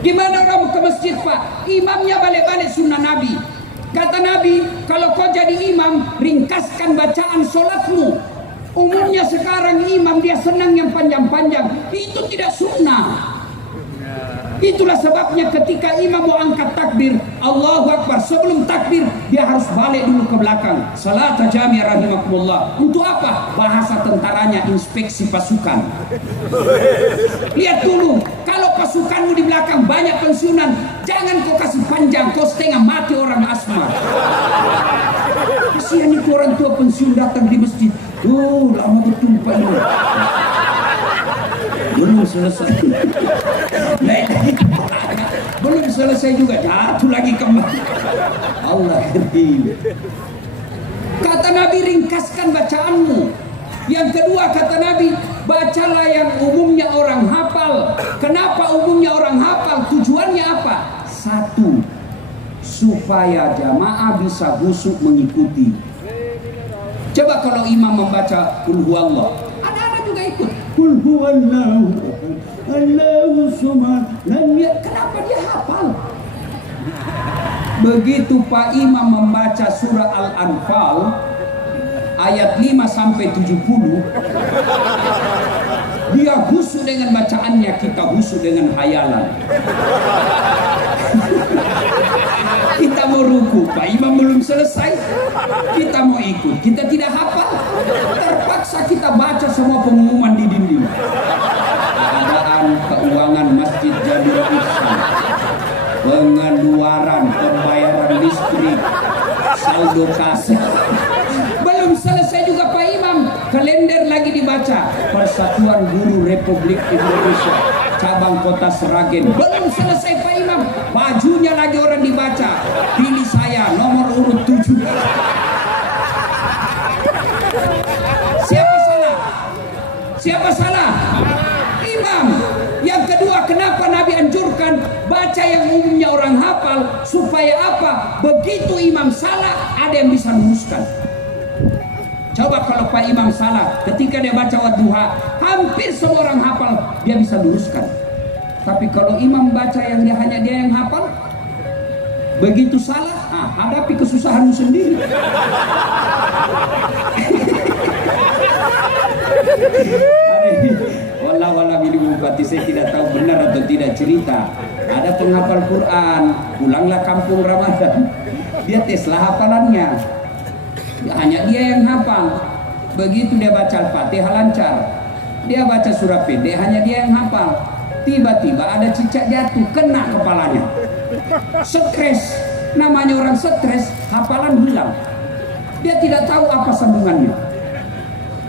Gimana orang ke masjid Pak? Imamnya balik-balik sunnah Nabi. Kata Nabi, kalau kau jadi imam, ringkaskan bacaan sholatmu. Umumnya sekarang imam dia senang yang panjang-panjang. Itu tidak sunnah. Itulah sebabnya ketika imam mau angkat takbir, Allahu Akbar, sebelum takbir dia harus balik dulu ke belakang. Salat jami'ah rahimakumullah. Untuk apa? Bahasa tentaranya inspeksi pasukan. Lihat dulu, kalau pasukanmu di belakang banyak pensiunan, jangan kau kasih panjang, kau setengah mati orang asma. Kasihan itu orang tua pensiun datang di masjid. Lama betul Pak ini. Belum selesai. Belum selesai juga, jatuh lagi kembali. Allah kerdil. Kata Nabi, ringkaskan bacaanmu. Yang kedua kata Nabi, bacalah yang umumnya orang hafal. Kenapa umumnya orang hafal? Tujuannya apa? 1, supaya jamaah bisa husuk mengikuti. Coba kalau imam membaca Qul huwallah, anak-anak juga ikut. Qul huwallahu Allahu samad. Kenapa dia hafal? Begitu Pak Imam membaca surah Al-Anfal ayat 5 sampai 70, dia khusyuk dengan bacaannya, kita khusyuk dengan hayalan. Kita mau ruku, Pak Imam belum selesai, kita mau ikut, kita tidak hafal, terpaksa kita baca semua pengumuman di dinding. Keadaan keuangan Masjid Jamiul Ihsan, pengeluaran pembayaran listrik, Aldokas. Belum selesai juga Pak Imam, kalender lagi dibaca. Persatuan Guru Republik Indonesia cabang Kota Sragen. Belum selesai Pak Imam, bajunya lagi orang dibaca. Pilih saya nomor urut 7. Siapa salah? Siapa salah? Imam. Yang kedua, kenapa Nabi anjurkan baca yang umumnya orang hafal, supaya apa? Begitu imam salah, ada yang bisa luruskan. Coba kalau Pak Imam salah ketika dia baca wadduha, hampir semua orang hafal dia bisa luruskan. Tapi kalau imam baca yang hanya dia yang hafal, begitu salah, hadapi kesusahanmu sendiri. Walau ini bupati, saya tidak tahu benar atau tidak cerita. Ada penghafal Quran, pulanglah kampung Ramadan, dia teslah hafalannya. Hanya dia yang hafal. Begitu dia baca Al-Fatihah lancar, dia baca surah pendek, hanya dia yang hafal. Tiba-tiba ada cicak jatuh, kena kepalanya. Stres, namanya orang stres, hafalan hilang. Dia tidak tahu apa sambungannya.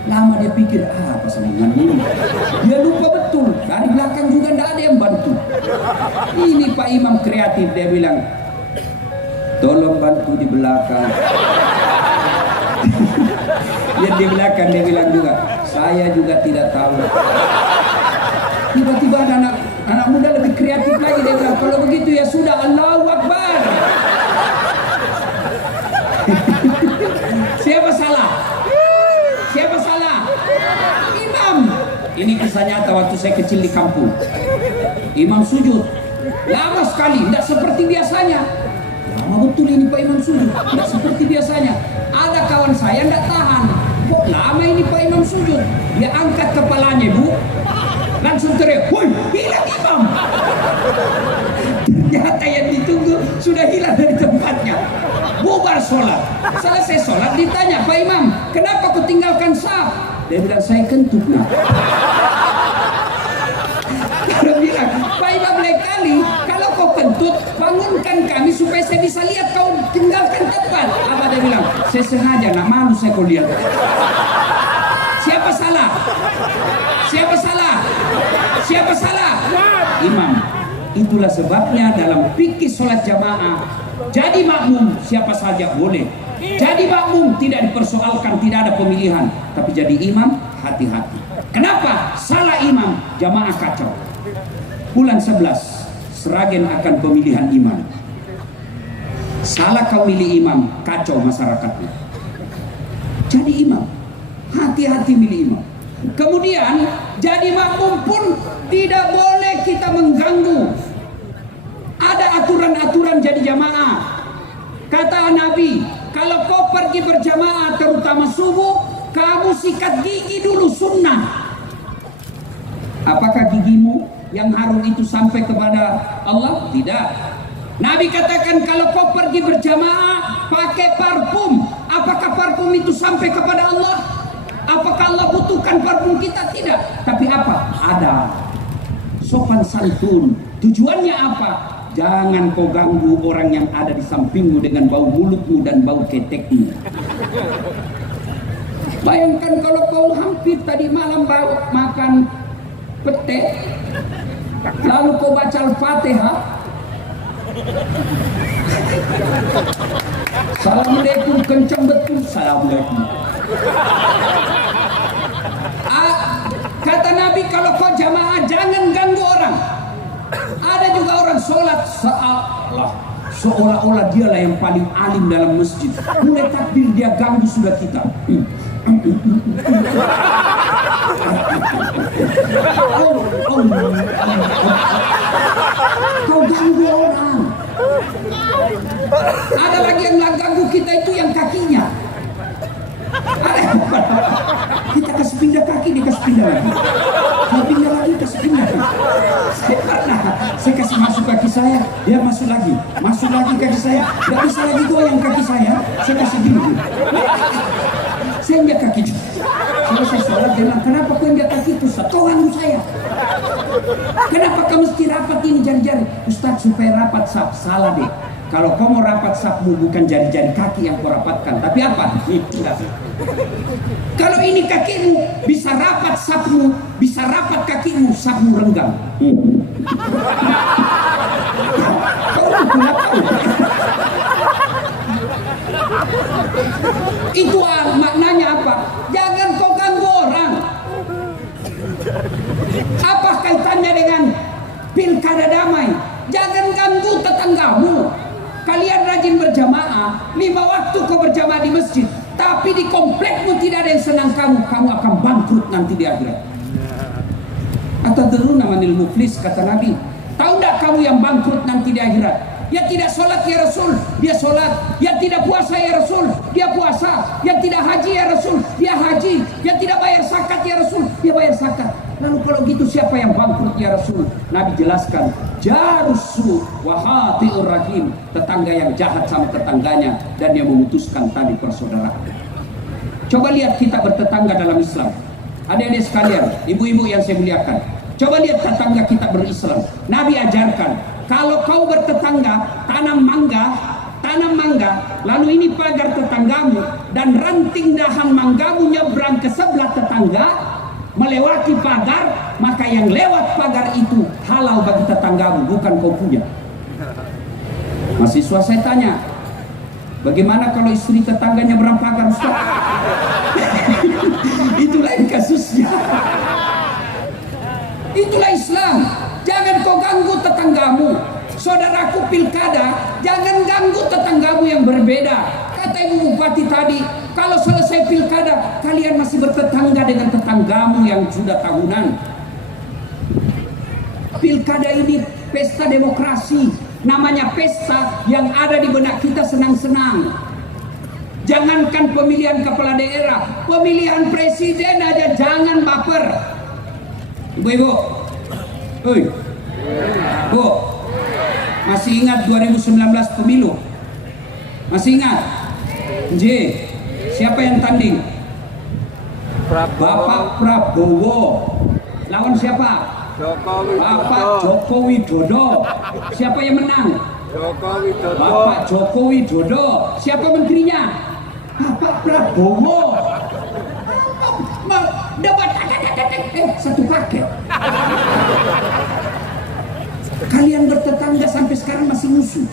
Lama dia pikir, apa sambungan ini? Dia lupa betul, dari belakang juga tidak ada yang bantu. Ini Pak Imam kreatif, dia bilang, tolong bantu di belakang. Lihat di belakang, dia bilang juga, saya juga tidak tahu. Tiba-tiba ada anak muda lebih kreatif lagi, dia bilang, kalau begitu ya sudah, Allahu Akbar. Siapa salah? Siapa salah? Imam. Ini kisah nyata waktu saya kecil di kampung. Imam sujud lama sekali, tidak seperti biasanya. Lama betul ini Pak Imam sujud, tidak seperti biasanya. Ada kawan saya tidak tahan, kok lama ini Pak Imam sujud. Dia angkat kepalanya, Bu, langsung teriak, "Woi, hilang Imam!" Ternyata yang ditunggu sudah hilang dari tempatnya. Bubar sholat. Selesai sholat ditanya, Pak Imam, kenapa kau tinggalkan saf? Dia bilang, saya kentut. Nah. Dia bilang, Pak Imam lain kali, kalau kau kentut, bangunkan kami supaya saya bisa lihat kau tinggalkan tempat. Apa dia bilang? Saya sengaja, nak malu saya kau lihat. Siapa salah? Siapa salah? Siapa salah? Imam. Itulah sebabnya dalam fikih sholat jamaah, jadi makmum siapa saja boleh. Jadi makmum tidak dipersoalkan, tidak ada pemilihan. Tapi jadi imam, hati-hati. Kenapa? Salah imam, jamaah kacau. Bulan 11, Sragen akan pemilihan imam. Salah kau milih imam, kacau masyarakatnya. Jadi imam, hati-hati milih imam. Kemudian jadi makmum pun tidak boleh kita mengganggu. Ada aturan-aturan jadi jamaah. Kata Nabi, kalau kau pergi berjamaah terutama subuh, kamu sikat gigi dulu, sunnah. Apakah gigimu yang harum itu sampai kepada Allah? Tidak. Nabi katakan kalau kau pergi berjamaah pakai parfum, apakah parfum itu sampai kepada Allah? Apakah Allah butuhkan parfum kita? Tidak. Tapi apa? Ada sopan santun. Tujuannya apa? Jangan kau ganggu orang yang ada di sampingmu dengan bau mulutmu dan bau ketekmu. Bayangkan kalau kau hampir tadi malam makan pete, lalu kau baca Al-Fatihah, Assalamualaikum, kencang betul, Assalamualaikum. Kata Nabi, kalau kau jamaah jangan ganggu orang. Ada juga orang sholat seolah-olah dialah yang paling alim dalam masjid. Mulai takbir dia ganggu sudah kita. Kau ganggu orang. Ada lagi yang ganggu kita itu yang kakinya. Kita kasih pindah kaki, dia kasih pindah lagi. Kalau pindah lagi, kasih pindah. Saya kasih masuk kaki saya, dia masuk lagi kaki saya. Gak bisa lagi goyang kaki saya kasih gini. Saya injak kaki. Selesai sholat, dia bilang, kenapa kau injak kaki itu? Kau ganggu saya. Kenapa kau mesti rapat ini jari-jari? Ustaz, supaya rapat, salah deh. kalau kau mau rapat safmu bukan jari-jari kaki yang kau rapatkan, tapi apa? Kalau ini kakimu bisa rapat safmu, bisa rapat kakimu, safmu renggang. Itu maknanya apa? Jangan kau ganggu orang. Apa kaitannya dengan pilkada damai? Jangan ganggu tetanggamu. Kalian rajin berjamaah, 5 waktu kau berjamaah di masjid, tapi di komplekmu tidak ada yang senang kamu akan bangkrut nanti di akhirat. Atadruna manil muflis, kata Nabi. Tahu tidak kamu yang bangkrut nanti di akhirat? Yang tidak sholat ya Rasul, dia sholat. Yang tidak puasa ya Rasul, dia puasa. Yang tidak haji ya Rasul, dia haji. Yang tidak bayar zakat ya Rasul, dia bayar zakat. Lalu kalau gitu siapa yang bangkrut ya Rasul? Nabi jelaskan, jarusu wahatiur rahim, tetangga yang jahat sama tetangganya dan yang memutuskan tali persaudaraan. Coba lihat kita bertetangga dalam Islam. Adik-adik sekalian, ibu-ibu yang saya muliakan, coba lihat tetangga kita berislam. Nabi ajarkan, kalau kau bertetangga tanam mangga, lalu ini pagar tetanggamu dan ranting dahan manggamu nyebrang ke sebelah tetangga, melewati pagar, maka yang lewat pagar itu halal bagi tetanggamu, bukan kau punya. Mahasiswa saya tanya, bagaimana kalau istri tetangganya nyebrang pagar, Ustaz? Itu lain kasusnya. Itulah Islam. Jangan kau ganggu tetanggamu. Saudaraku pilkada, jangan ganggu tetanggamu yang berbeda. Kata Ibu Bupati tadi, kalau selesai pilkada, kalian masih bertetangga dengan tetanggamu yang sudah tahunan. Pilkada ini pesta demokrasi. Namanya pesta yang ada di benak kita senang-senang. Jangankan pemilihan kepala daerah, pemilihan presiden aja jangan baper. Ibu-ibu, Bu, masih ingat 2019 pemilu? Masih ingat? J, siapa yang tanding? Bapak Prabowo. Lawan siapa? Bapak Joko Widodo. Siapa yang menang? Bapak Joko Widodo. Siapa menterinya? Bapak Prabowo. Debat satu paket. Kalian bertetangga sampai sekarang masih musuh.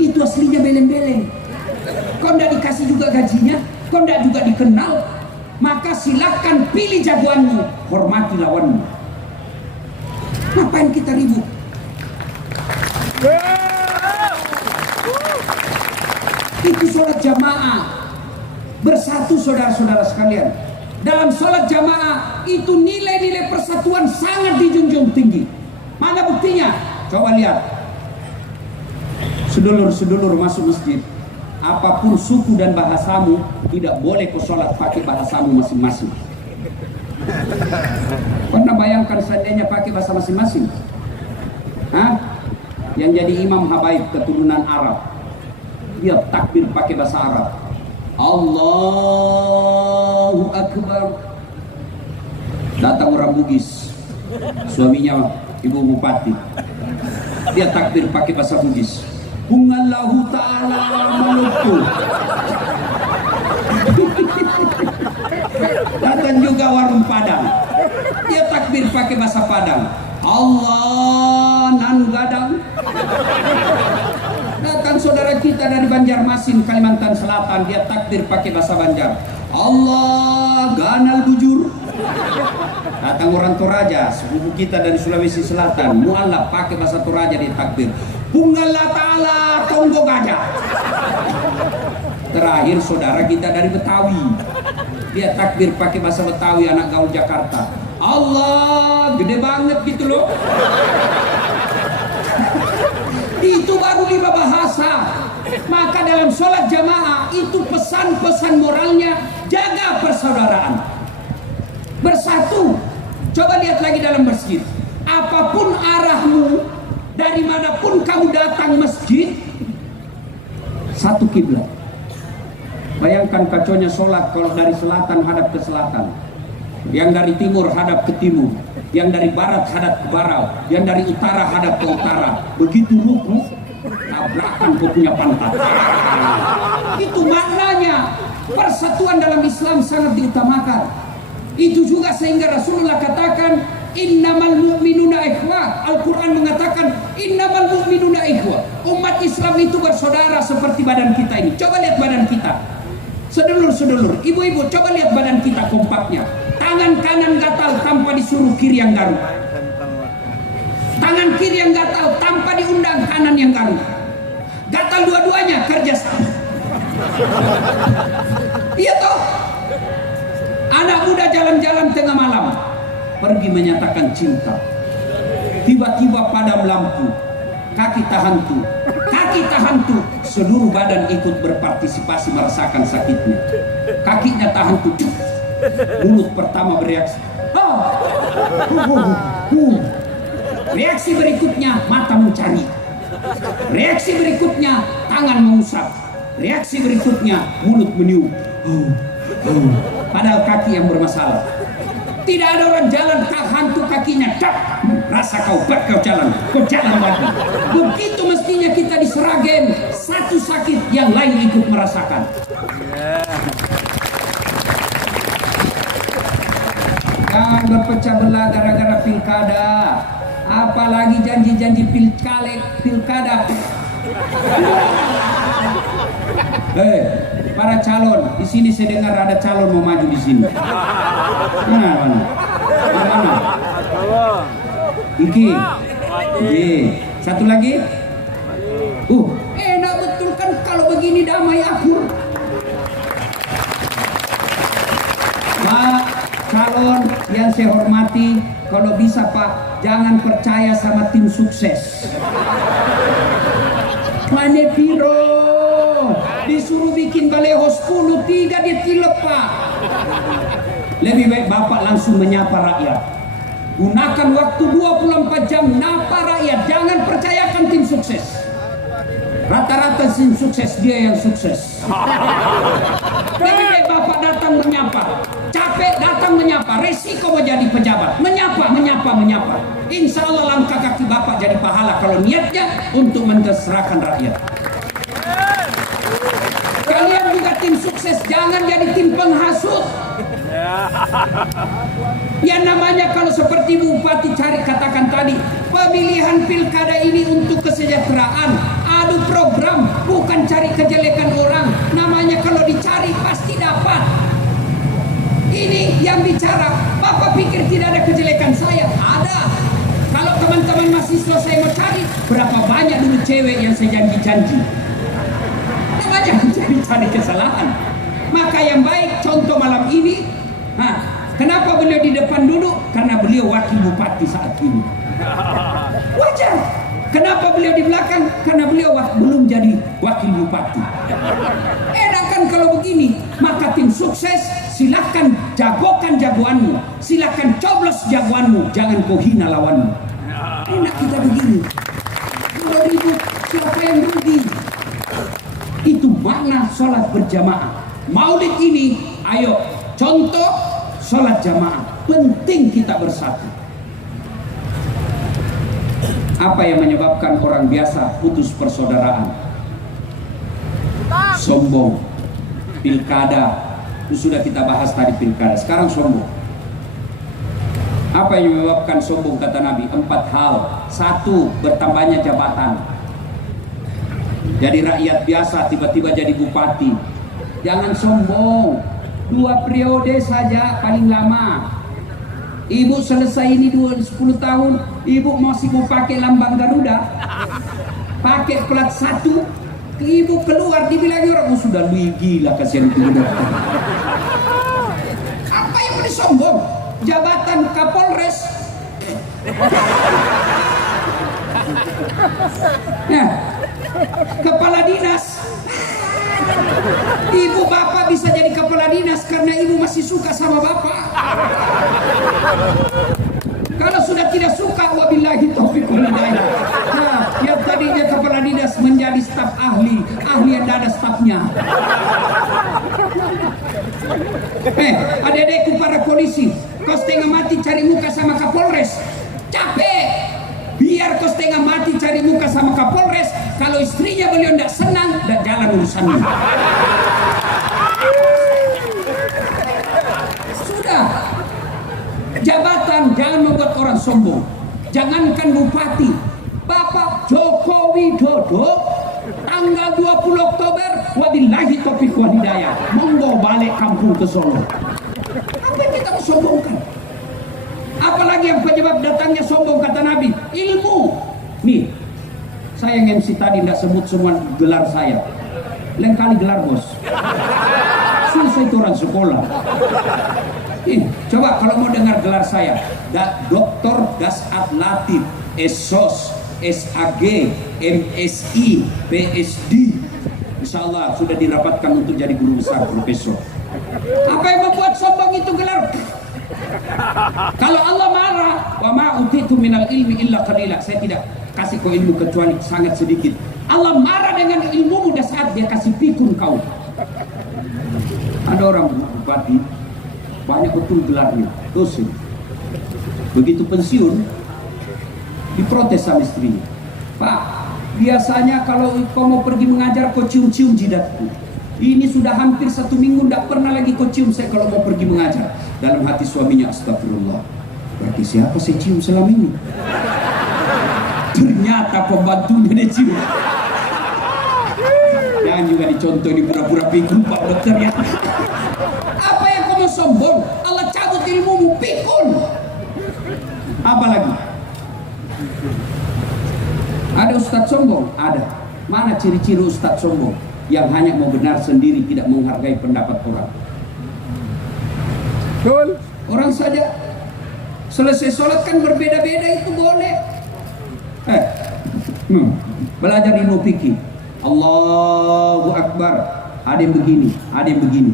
Itu aslinya beleng-beleng. Kau tidak dikasih juga gajinya, kau tidak juga dikenal, maka silakan pilih jagoanmu, hormati lawanmu. Ngapain kita ribut? Itu sholat jamaah, bersatu saudara-saudara sekalian. Dalam sholat jamaah itu nilai-nilai persatuan sangat dijunjung tinggi. Mana buktinya? Coba lihat. Sedulur-sedulur masuk masjid, apapun suku dan bahasamu, tidak boleh kau sholat pakai bahasamu masing-masing. Pernah bayangkan seandainya pakai bahasa masing-masing? Yang jadi imam habaib keturunan Arab, dia takbir pakai bahasa Arab. Allahu Akbar. Datang orang Bugis, suaminya Ibu Bupati, dia takbir pakai bahasa Bugis. Bungallahu ta'ala maluku. Datang juga warung Padang, dia takbir pakai bahasa Padang. Allah nan gadang. Datang saudara kita dari Banjarmasin, Kalimantan Selatan, dia takbir pakai bahasa Banjar. Allah ganal bujur. Datang orang Toraja, sepupu kita dari Sulawesi Selatan, mualaf pakai bahasa Toraja, dia takbir. Bungallah ta'ala tonggo gajah. Terakhir saudara kita dari Betawi, dia takbir pakai bahasa Betawi, anak gaul Jakarta. Allah gede banget gitu loh. Itu baru 5 bahasa. Maka dalam sholat jamaah itu pesan-pesan moralnya, jaga persaudaraan, bersatu. Coba lihat lagi dalam masjid, apapun arahmu, dari manapun kamu datang masjid, satu kiblat. Bayangkan kacaunya sholat kalau dari selatan hadap ke selatan, yang dari timur hadap ke timur, yang dari barat hadap ke barat, yang dari utara hadap ke utara. Begitu ruku, nah tabrakan kau punya pantat. Itu maknanya. Persatuan dalam Islam sangat diutamakan. Itu juga sehingga Rasulullah katakan innamal mu'minuna ikhwah. Al-Quran mengatakan innamal mu'minuna ikhwah. Umat Islam itu bersaudara seperti badan kita ini. Coba lihat badan kita, sedulur-sedulur, ibu-ibu, coba lihat badan kita kompaknya. Tangan kanan gatal tanpa disuruh kiri yang garuk. Tangan kiri yang gatal tanpa diundang kanan yang garuk. Gatal dua-duanya kerja sama. Iya toh. Anak muda jalan-jalan tengah malam pergi menyatakan cinta. Tiba-tiba padam lampu, kaki tahan tuh, seluruh badan ikut berpartisipasi merasakan sakitnya. Kakinya tahan tuh, mulut pertama bereaksi. Reaksi berikutnya mata mencari. Reaksi berikutnya tangan mengusap. Reaksi berikutnya mulut meniup. Padahal kaki yang bermasalah. Tidak ada orang jalan hantu kakinya dak. Rasa kau jalan lagi. Begitu mestinya kita di Sragen, satu sakit yang lain ikut merasakan. Jangan berpecah belah gara-gara pilkada. Apalagi janji-janji pilkada. Para calon di sini saya dengar ada calon mau maju di sini. Mana? Iki. Satu lagi. Enak betul kan kalau begini damai akur. Pak calon yang saya hormati, kalau bisa Pak, jangan percaya sama tim sukses. Mane piro disuruh bikin baleho 10, 3 dia tilep Pak. Lebih baik Bapak langsung menyapa rakyat. Gunakan waktu 24 jam napa rakyat. Jangan percayakan tim sukses. Rata-rata tim sukses dia yang sukses. Lebih baik Bapak datang menyapa. Capek datang menyapa. Resiko mau jadi pejabat. Menyapa. Insya Allah langkah kaki Bapak jadi pahala kalau niatnya untuk menserahkan rakyat. Kalian juga tim sukses, jangan jadi tim penghasut. Yang namanya kalau seperti Bupati cari katakan tadi, pemilihan pilkada ini untuk kesejahteraan, adu program, bukan cari kejelekan orang. Namanya kalau dicari pasti dapat. Ini yang bicara, Bapak pikir tidak ada kejelekan saya? Ada. Kalau teman-teman mahasiswa saya mau cari, berapa banyak dulu cewek yang saya janji-janji. Namanya cari kesalahan. Maka yang baik contoh malam ini. Kenapa beliau di depan duduk? Karena beliau wakil bupati saat ini. Wajar. Kenapa beliau di belakang? Karena beliau belum jadi wakil bupati. Enak kan kalau begini. Maka tim sukses, silakan jagokan jagoanmu, silakan coblos jagoanmu, jangan kau hina lawanmu. Enak kita begini. Kalau ribut, siapa yang rugi? Itu makna sholat berjamaah. Maulid ini, ayo contoh sholat jamaah. Penting kita bersatu. Apa yang menyebabkan orang biasa putus persaudaraan? Sombong. Pilkada. Itu sudah kita bahas tadi pilkada. Sekarang sombong. Apa yang menyebabkan sombong kata Nabi? 4 hal. 1. Bertambahnya jabatan. Jadi rakyat biasa tiba-tiba jadi bupati. Jangan sombong. 2 periode saja paling lama. Ibu selesai ini 10 tahun. Ibu masih mau pakai lambang Garuda. Pakai plat 1. Ibu keluar dibilang orang sudah lebih gila kasihan itu. Apa yang mau disombong? Jabatan Kapolres. Nah, kepala dinas. Ibu bapak bisa jadi kepala dinas karena ibu masih suka sama bapak. Kalau sudah tidak suka, wabillahi taufiq wal hidayah. Nah, yang tadinya kepala dinas menjadi staf ahli yang ada stafnya. Adik-adikku para polisi, kau setengah mati cari muka sama Kapolres. Capek. Biar kau setengah mati cari muka sama Kapolres, kalau istrinya beliau tidak senang, tidak jalan urusannya. Sudah. Jabatan jangan membuat orang sombong. Jangankan bupati, Bapak Joko Widodo tanggal 20 Oktober wabillahi taufiq wal hidayah monggo balik kampung ke Solo. Apa yang kita mau sombongkan? Apalagi yang penyebab datangnya sombong kata Nabi, ilmu. Nih, saya yang MC tadi tidak sebut semua gelar saya. Lain kali gelar bos. Susah itu orang sekolah. Coba kalau mau dengar gelar saya, Doktor Dasat Latif, SOS, SAG, MSI, PSD. Insya Allah sudah dirapatkan untuk jadi guru besar, profesor. Apa yang membuat sombong itu gelar? Kalau Allah marah, wa ma utitu minal ilmi illa qalila, saya tidak kasih kau ilmu kecuali sangat sedikit. Allah marah dengan ilmumu dah saat dia kasih pikun kau. Ada orang bupati banyak betul gelarnya, dosen. Begitu pensiun diprotes sama istrinya. Pak, biasanya kalau kau mau pergi mengajar kau cium-cium jidatku. Ini sudah hampir 1 minggu tidak pernah lagi kau cium saya kalau mau pergi mengajar. Dalam hati suaminya, astagfirullah, berarti siapa saya cium selama ini? Ternyata pembantunya dia cium. Jangan juga dicontoh di pura-pura pikun Pak Dokter ya. Apa yang kau mau sombong? Allah cabut ilmumu, pikun. Apa lagi? Ada ustadz sombong? Ada. Mana ciri-ciri ustadz sombong? Yang hanya mau benar sendiri, tidak menghargai pendapat orang. Betul. Orang saja selesai sholat kan berbeda-beda, itu boleh. Belajar ilmu fikih. Allahu Akbar. Ada yang begini, ada yang begini.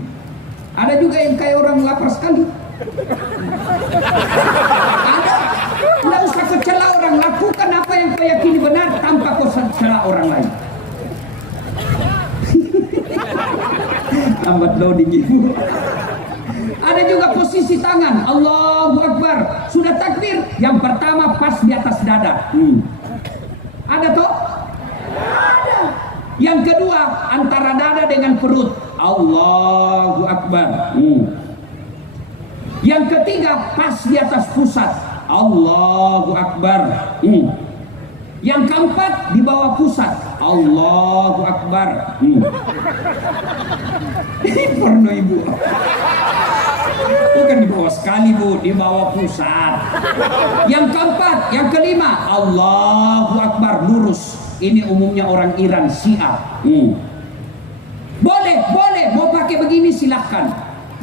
Ada juga yang kayak orang lapar sekali. Ada. Tidak usah kecela orang, lakukan apa yang kau yakini benar tanpa kau cela orang lain. Lambat loading ibu. Ada juga posisi tangan, Allahu Akbar. Sudah takbir, yang pertama pas di atas dada. Ada toh? Ada. Yang kedua antara dada dengan perut, Allahu Akbar. Yang ketiga pas di atas pusat, Allahu Akbar. Yang keempat di bawah pusat, Allahu Akbar. Ini porno ibu. Bukan di bawah sekali bu, di bawah pusat. Yang keempat, yang kelima, Allahu Akbar lurus. Ini umumnya orang Iran Syiah. Boleh, boleh. Mau pakai begini silahkan.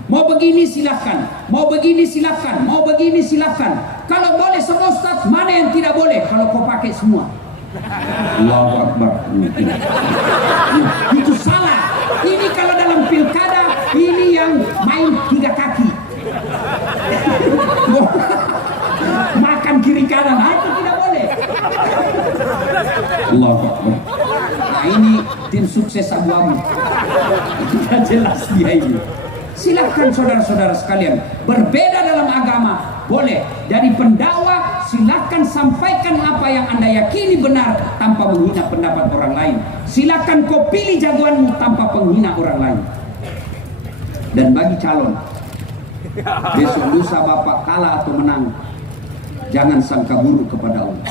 Mau begini silahkan. Mau begini silahkan. Mau begini silahkan. Kalau boleh semua Ustaz, mana yang tidak boleh? Kalau kau pakai semua. Allahu Akbar. Itu salah. Ini kalau dalam pilkada, ini yang main 3 kaki. Makan kiri kanan, itu tidak boleh. Allahu Akbar. Nah ini tim sukses Abu-Abu. Tidak jelas dia ini. Silahkan saudara-saudara sekalian, berbeda dalam agama boleh. Jadi pendakwa silahkan sampaikan apa yang anda yakini benar tanpa menghina pendapat orang lain. Silahkan kau pilih jagoanmu tanpa menghina orang lain. Dan bagi calon, besok lusa bapak kalah atau menang, jangan sangka buruk kepada Allah.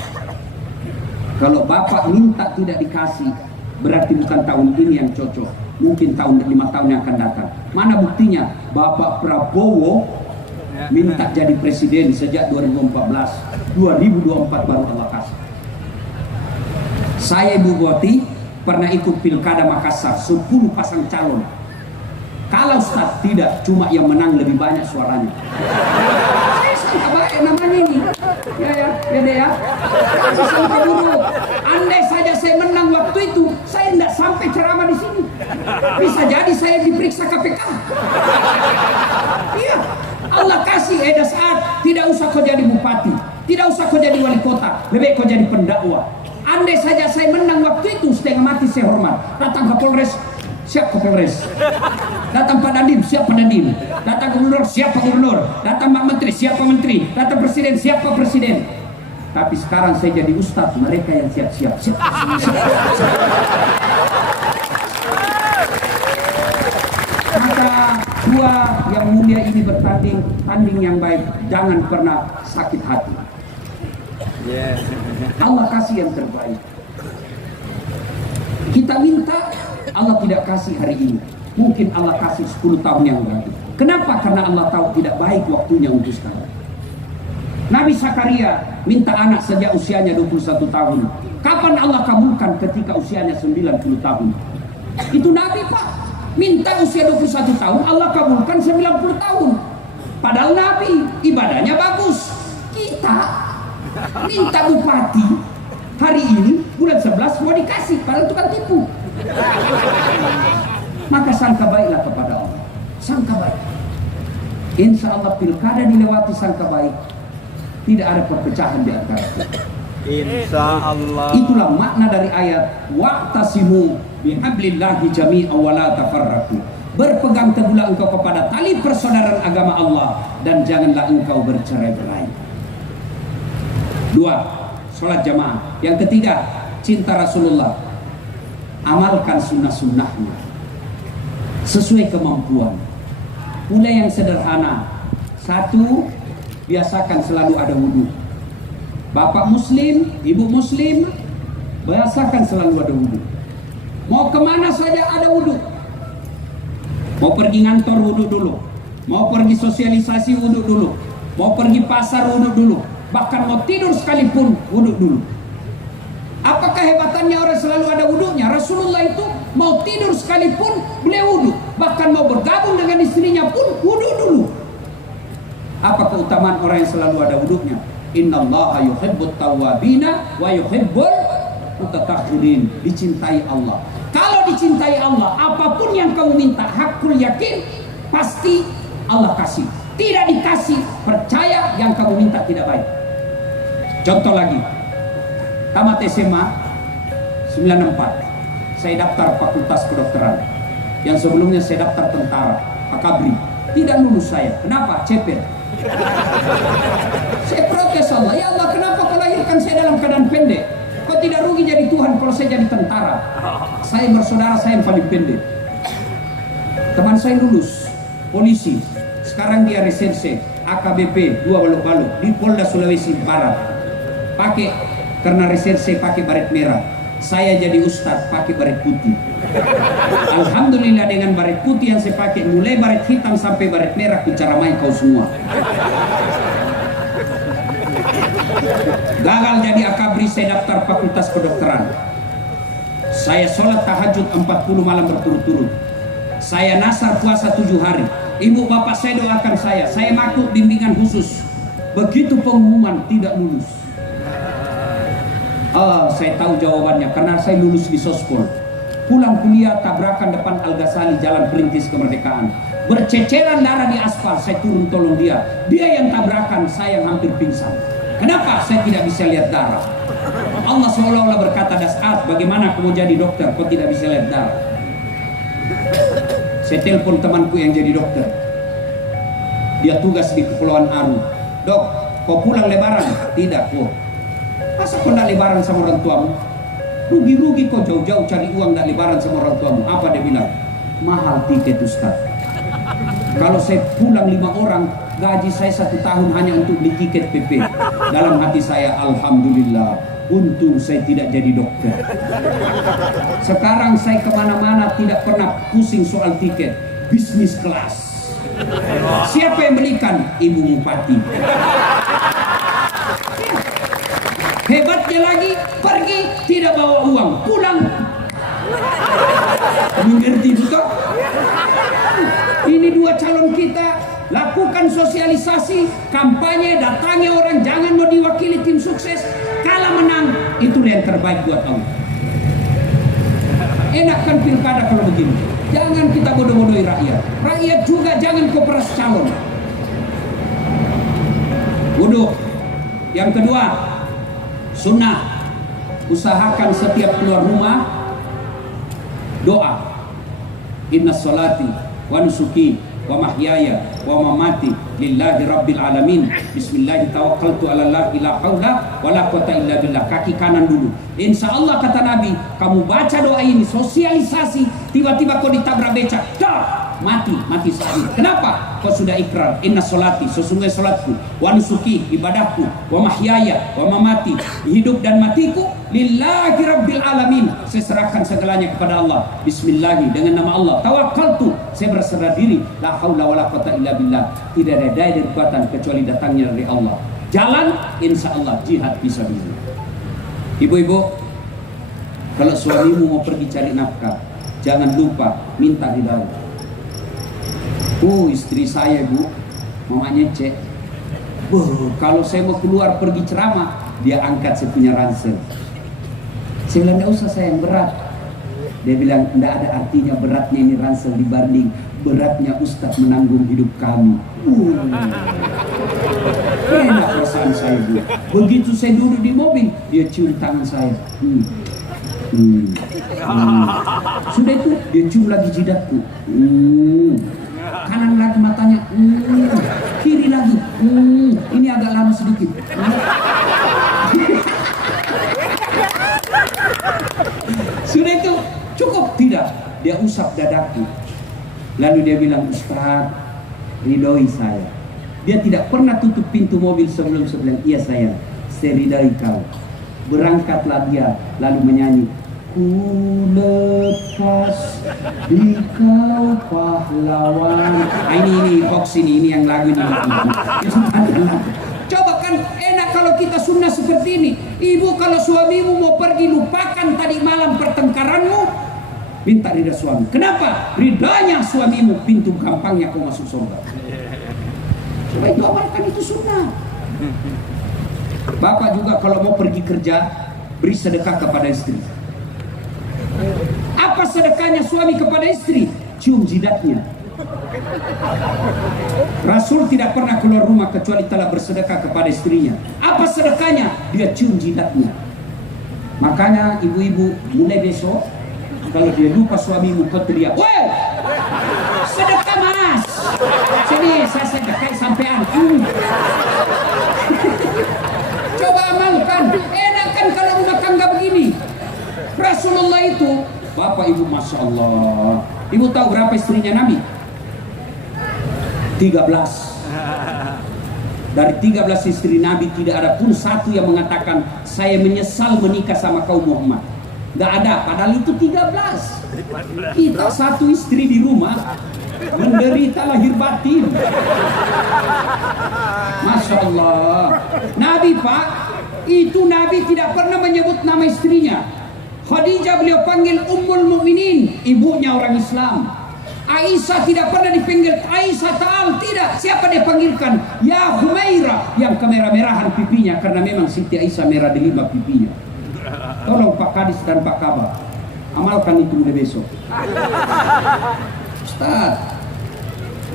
Kalau bapak minta tidak dikasih, berarti bukan tahun ini yang cocok, mungkin tahun 5 tahun yang akan datang. Mana buktinya? Bapak Prabowo minta jadi presiden sejak 2014, 2024 baru Allah kasih. Saya Ibu Boti pernah ikut pilkada Makassar, 10 pasang calon. Kalau Ustaz tidak, cuma yang menang lebih banyak suaranya. Saya sangka baik namanya ini. Ya deh ya. Saya sangka buruk. Andai saja saya menang waktu itu, saya tidak sampai ceramah di sini. Bisa jadi saya diperiksa KPK. Iya. Allah kasih saat tidak usah kau jadi bupati, tidak usah kau jadi wali kota, lebih kau jadi pendakwa. Andai saja saya menang waktu itu, setengah mati saya hormat. Datang Kapolres, siap Kapolres. Datang Pak Dandim, siap Pak Dandim. Datang Gubernur, siap Pak Gubernur. Datang Pak Menteri, siap Pak Menteri. Datang Presiden, siap Pak Presiden. Tapi sekarang saya jadi ustadz, mereka yang siap-siap. Maka dua yang mulia ini bertanding, tanding yang baik, jangan pernah sakit hati. Allah kasih yang terbaik. Kita minta, Allah tidak kasih hari ini. Mungkin Allah kasih 10 tahun yang lagi. Kenapa? Karena Allah tahu tidak baik waktunya untuk sekarang. Nabi Zakaria minta anak sejak usianya 21 tahun. Kapan Allah kabulkan? Ketika usianya 90 tahun. Itu Nabi, Pak. Minta usia 21 tahun, Allah kabulkan 90 tahun. Padahal Nabi ibadahnya bagus. Kita minta bupati hari ini bulan 11 mau dikasih, padahal itu kan tipu. Maka sangka baiklah kepada Allah. Sangka baik. Insya Allah pilkada dilewati sangka baik. Tidak ada perpecahan di antara kita. Insya Allah. Itulah makna dari ayat wa'tasimu bihablillahi jami'an wa la tafarraqu. Berpegang teguhlah engkau kepada tali persaudaraan agama Allah dan janganlah engkau bercerai-berai. 2. Sholat jamaah. Yang ketiga, cinta Rasulullah. Amalkan sunnah-sunnahnya sesuai kemampuan. Mulai yang sederhana. 1. Biasakan selalu ada wudhu. Bapak muslim, ibu muslim, biasakan selalu ada wudhu. Mau kemana saja ada wudhu. Mau pergi ngantor wudhu dulu. Mau pergi sosialisasi wudhu dulu. Mau pergi pasar wudhu dulu. Bahkan mau tidur sekalipun wudhu dulu. Apa kehebatannya orang selalu ada wudhunya? Rasulullah itu mau tidur sekalipun beliau wudhu. Bahkan mau bergabung dengan istrinya pun wudhu dulu. Apa keutamaan orang yang selalu ada wudhunya? Innallaha yuhibbut tawwabina wa yuhibbul mutatahhirin. Dicintai Allah. Kalau dicintai Allah, apapun yang kamu minta, hakul yakin pasti Allah kasih. Tidak dikasih, percaya yang kamu minta tidak baik. Contoh lagi, tamat SMA 94, saya daftar fakultas kedokteran. Yang sebelumnya saya daftar tentara, Akabri. Tidak lulus saya. Kenapa? Cepet. Saya protes Allah, ya Allah kenapa kau lahirkan saya dalam keadaan pendek? Kau tidak rugi jadi Tuhan kalau saya jadi tentara. Saya bersaudara, saya yang paling pendek. Teman saya lulus polisi, sekarang dia reserse AKBP 2 balok-balok di Polda Sulawesi Barat. Pakai karena reserse pakai baret merah. Saya jadi ustadz pakai baret putih. Alhamdulillah dengan baret putih yang saya pakai, mulai baret hitam sampai baret merah, bicara main kau semua. Gagal jadi Akabri, saya daftar fakultas kedokteran. Saya sholat tahajud 40 malam berturut-turut. Saya nasar puasa 7 hari. Ibu bapak saya doakan saya masuk bimbingan khusus. Begitu pengumuman tidak lulus. Saya tahu jawabannya karena saya lulus di sospol. Pulang kuliah tabrakan depan Al-Ghazali, jalan perintis kemerdekaan. Berceceran darah di aspal, saya turun tolong dia. Dia yang tabrakan, saya yang hampir pingsan. Kenapa? Saya tidak bisa lihat darah. Allah seolah-olah berkata, Das'at, bagaimana kamu jadi dokter? Kau tidak bisa lihat darah. Saya telepon temanku yang jadi dokter. Dia tugas di Kepulauan Aru. Dok, kau pulang lebaran? Tidak, kok. Masa kau tidak lebaran sama orang tuamu? Rugi-rugi kau jauh-jauh cari uang tidak lebaran sama orang tuamu. Apa dia bilang? Mahal tiket Ustaz. Kalau saya pulang 5 orang, gaji saya 1 tahun hanya untuk beli tiket PP. Dalam hati saya, Alhamdulillah, untung saya tidak jadi dokter. Sekarang saya kemana-mana tidak pernah pusing soal tiket. Bisnis kelas. Siapa yang belikan? Ibu Bupati. Hebatnya lagi, pergi tidak bawa uang, pulang. Mengerti betul? Ini 2 calon kita lakukan sosialisasi, kampanye, datangi orang, jangan mau diwakili tim sukses. Kalah menang, itulah yang terbaik buat kamu. Enak kan pilkada kalau begini. Jangan kita bodoh-bodohi rakyat. Rakyat juga jangan koperas calon. Bodoh. Yang kedua, sunnah. Usahakan setiap keluar rumah doa. Inna sholati wa nusuki wa mahyaya wa mamati lillahi rabbil alamin. Bismillah tawakkaltu 'ala Allah la haula wala quwata illa billah. Kaki kanan dulu. Insyaallah kata Nabi, kamu baca doa ini, sosialisasi, tiba-tiba kau ditabrak becak, mati sekali. Kenapa? Kau sudah ikrar, inna sholati, sesungguhnya salatku, wa nusuki, ibadahku, wa mahyaya, wa mamati, hidup dan matiku, lillahi rabbil alamin, saya serahkan segalanya kepada Allah. Bismillahi, dengan nama Allah. Tawakkaltu, saya berserah diri, la haula wala quwata illa billah, tidak ada daya dan kekuatan kecuali datangnya dari Allah. Jalan, insyaallah jihad fisabilillah. Ibu-ibu, kalau suamimu mau pergi cari nafkah, jangan lupa minta ridha. Istri saya bu, mamanya cek, kalau saya mau keluar pergi ceramah, dia angkat saya punya ransel. Saya bilang, enggak usah sayang, berat. Dia bilang, enggak ada artinya beratnya ini ransel dibanding beratnya Ustadz menanggung hidup kami. Enak perasaan saya bu. Begitu saya duduk di mobil, dia cium tangan saya. Sudah itu, dia cium lagi jidatku. Kanan lagi matanya, kiri lagi, ini agak lama sedikit. Sudah itu cukup tidak? Dia usap dadaku. Lalu dia bilang, Ustaz, ridhoi saya. Dia tidak pernah tutup pintu mobil sebelum bilang, iya sayang, saya ridhoi kau. Berangkatlah dia, lalu menyanyi, ku lepas di kau pahlawan. Ini hoax ini yang lagu ini. Coba kan enak kalau kita sunnah seperti ini. Ibu kalau suamimu mau pergi, lupakan tadi malam pertengkaranmu, minta ridha suami. Kenapa? Ridhanya suamimu pintu gampangnya kau masuk surga. Coba itu amalkan, itu sunnah. Bapak juga kalau mau pergi kerja, beri sedekah kepada istri. Apa sedekahnya suami kepada istri? Cium jidatnya. Rasul tidak pernah keluar rumah kecuali telah bersedekah kepada istrinya. Apa sedekahnya? Dia cium jidatnya. Makanya ibu-ibu, mulai besok kalau dia lupa suamimu, kau teriak, "Woi, sedekah mas, sini saya sedekah sampean." Coba amalkan. Enak kan kalau rumah tangga begini. Rasulullah itu, Bapak Ibu, Masya Allah. Ibu tahu berapa istrinya Nabi? 13. Dari 13 istri Nabi tidak ada pun satu yang mengatakan saya menyesal menikah sama kaum Muhammad. Tidak ada, padahal itu 13. Kita satu istri di rumah menderita lahir batin. Masya Allah. Nabi Pak, itu Nabi tidak pernah menyebut nama istrinya. Khadijah beliau panggil Ummul Mukminin, ibunya orang Islam. Aisyah tidak pernah dipanggil Aisyah Ta'al, tidak. Siapa dia panggilkan? Ya Humairah, yang kemerah-merahan pipinya, karena memang Siti Aisyah merah delima pipinya. Tolong Pak Kadis dan Pak Kabah, amalkan itu mulai besok.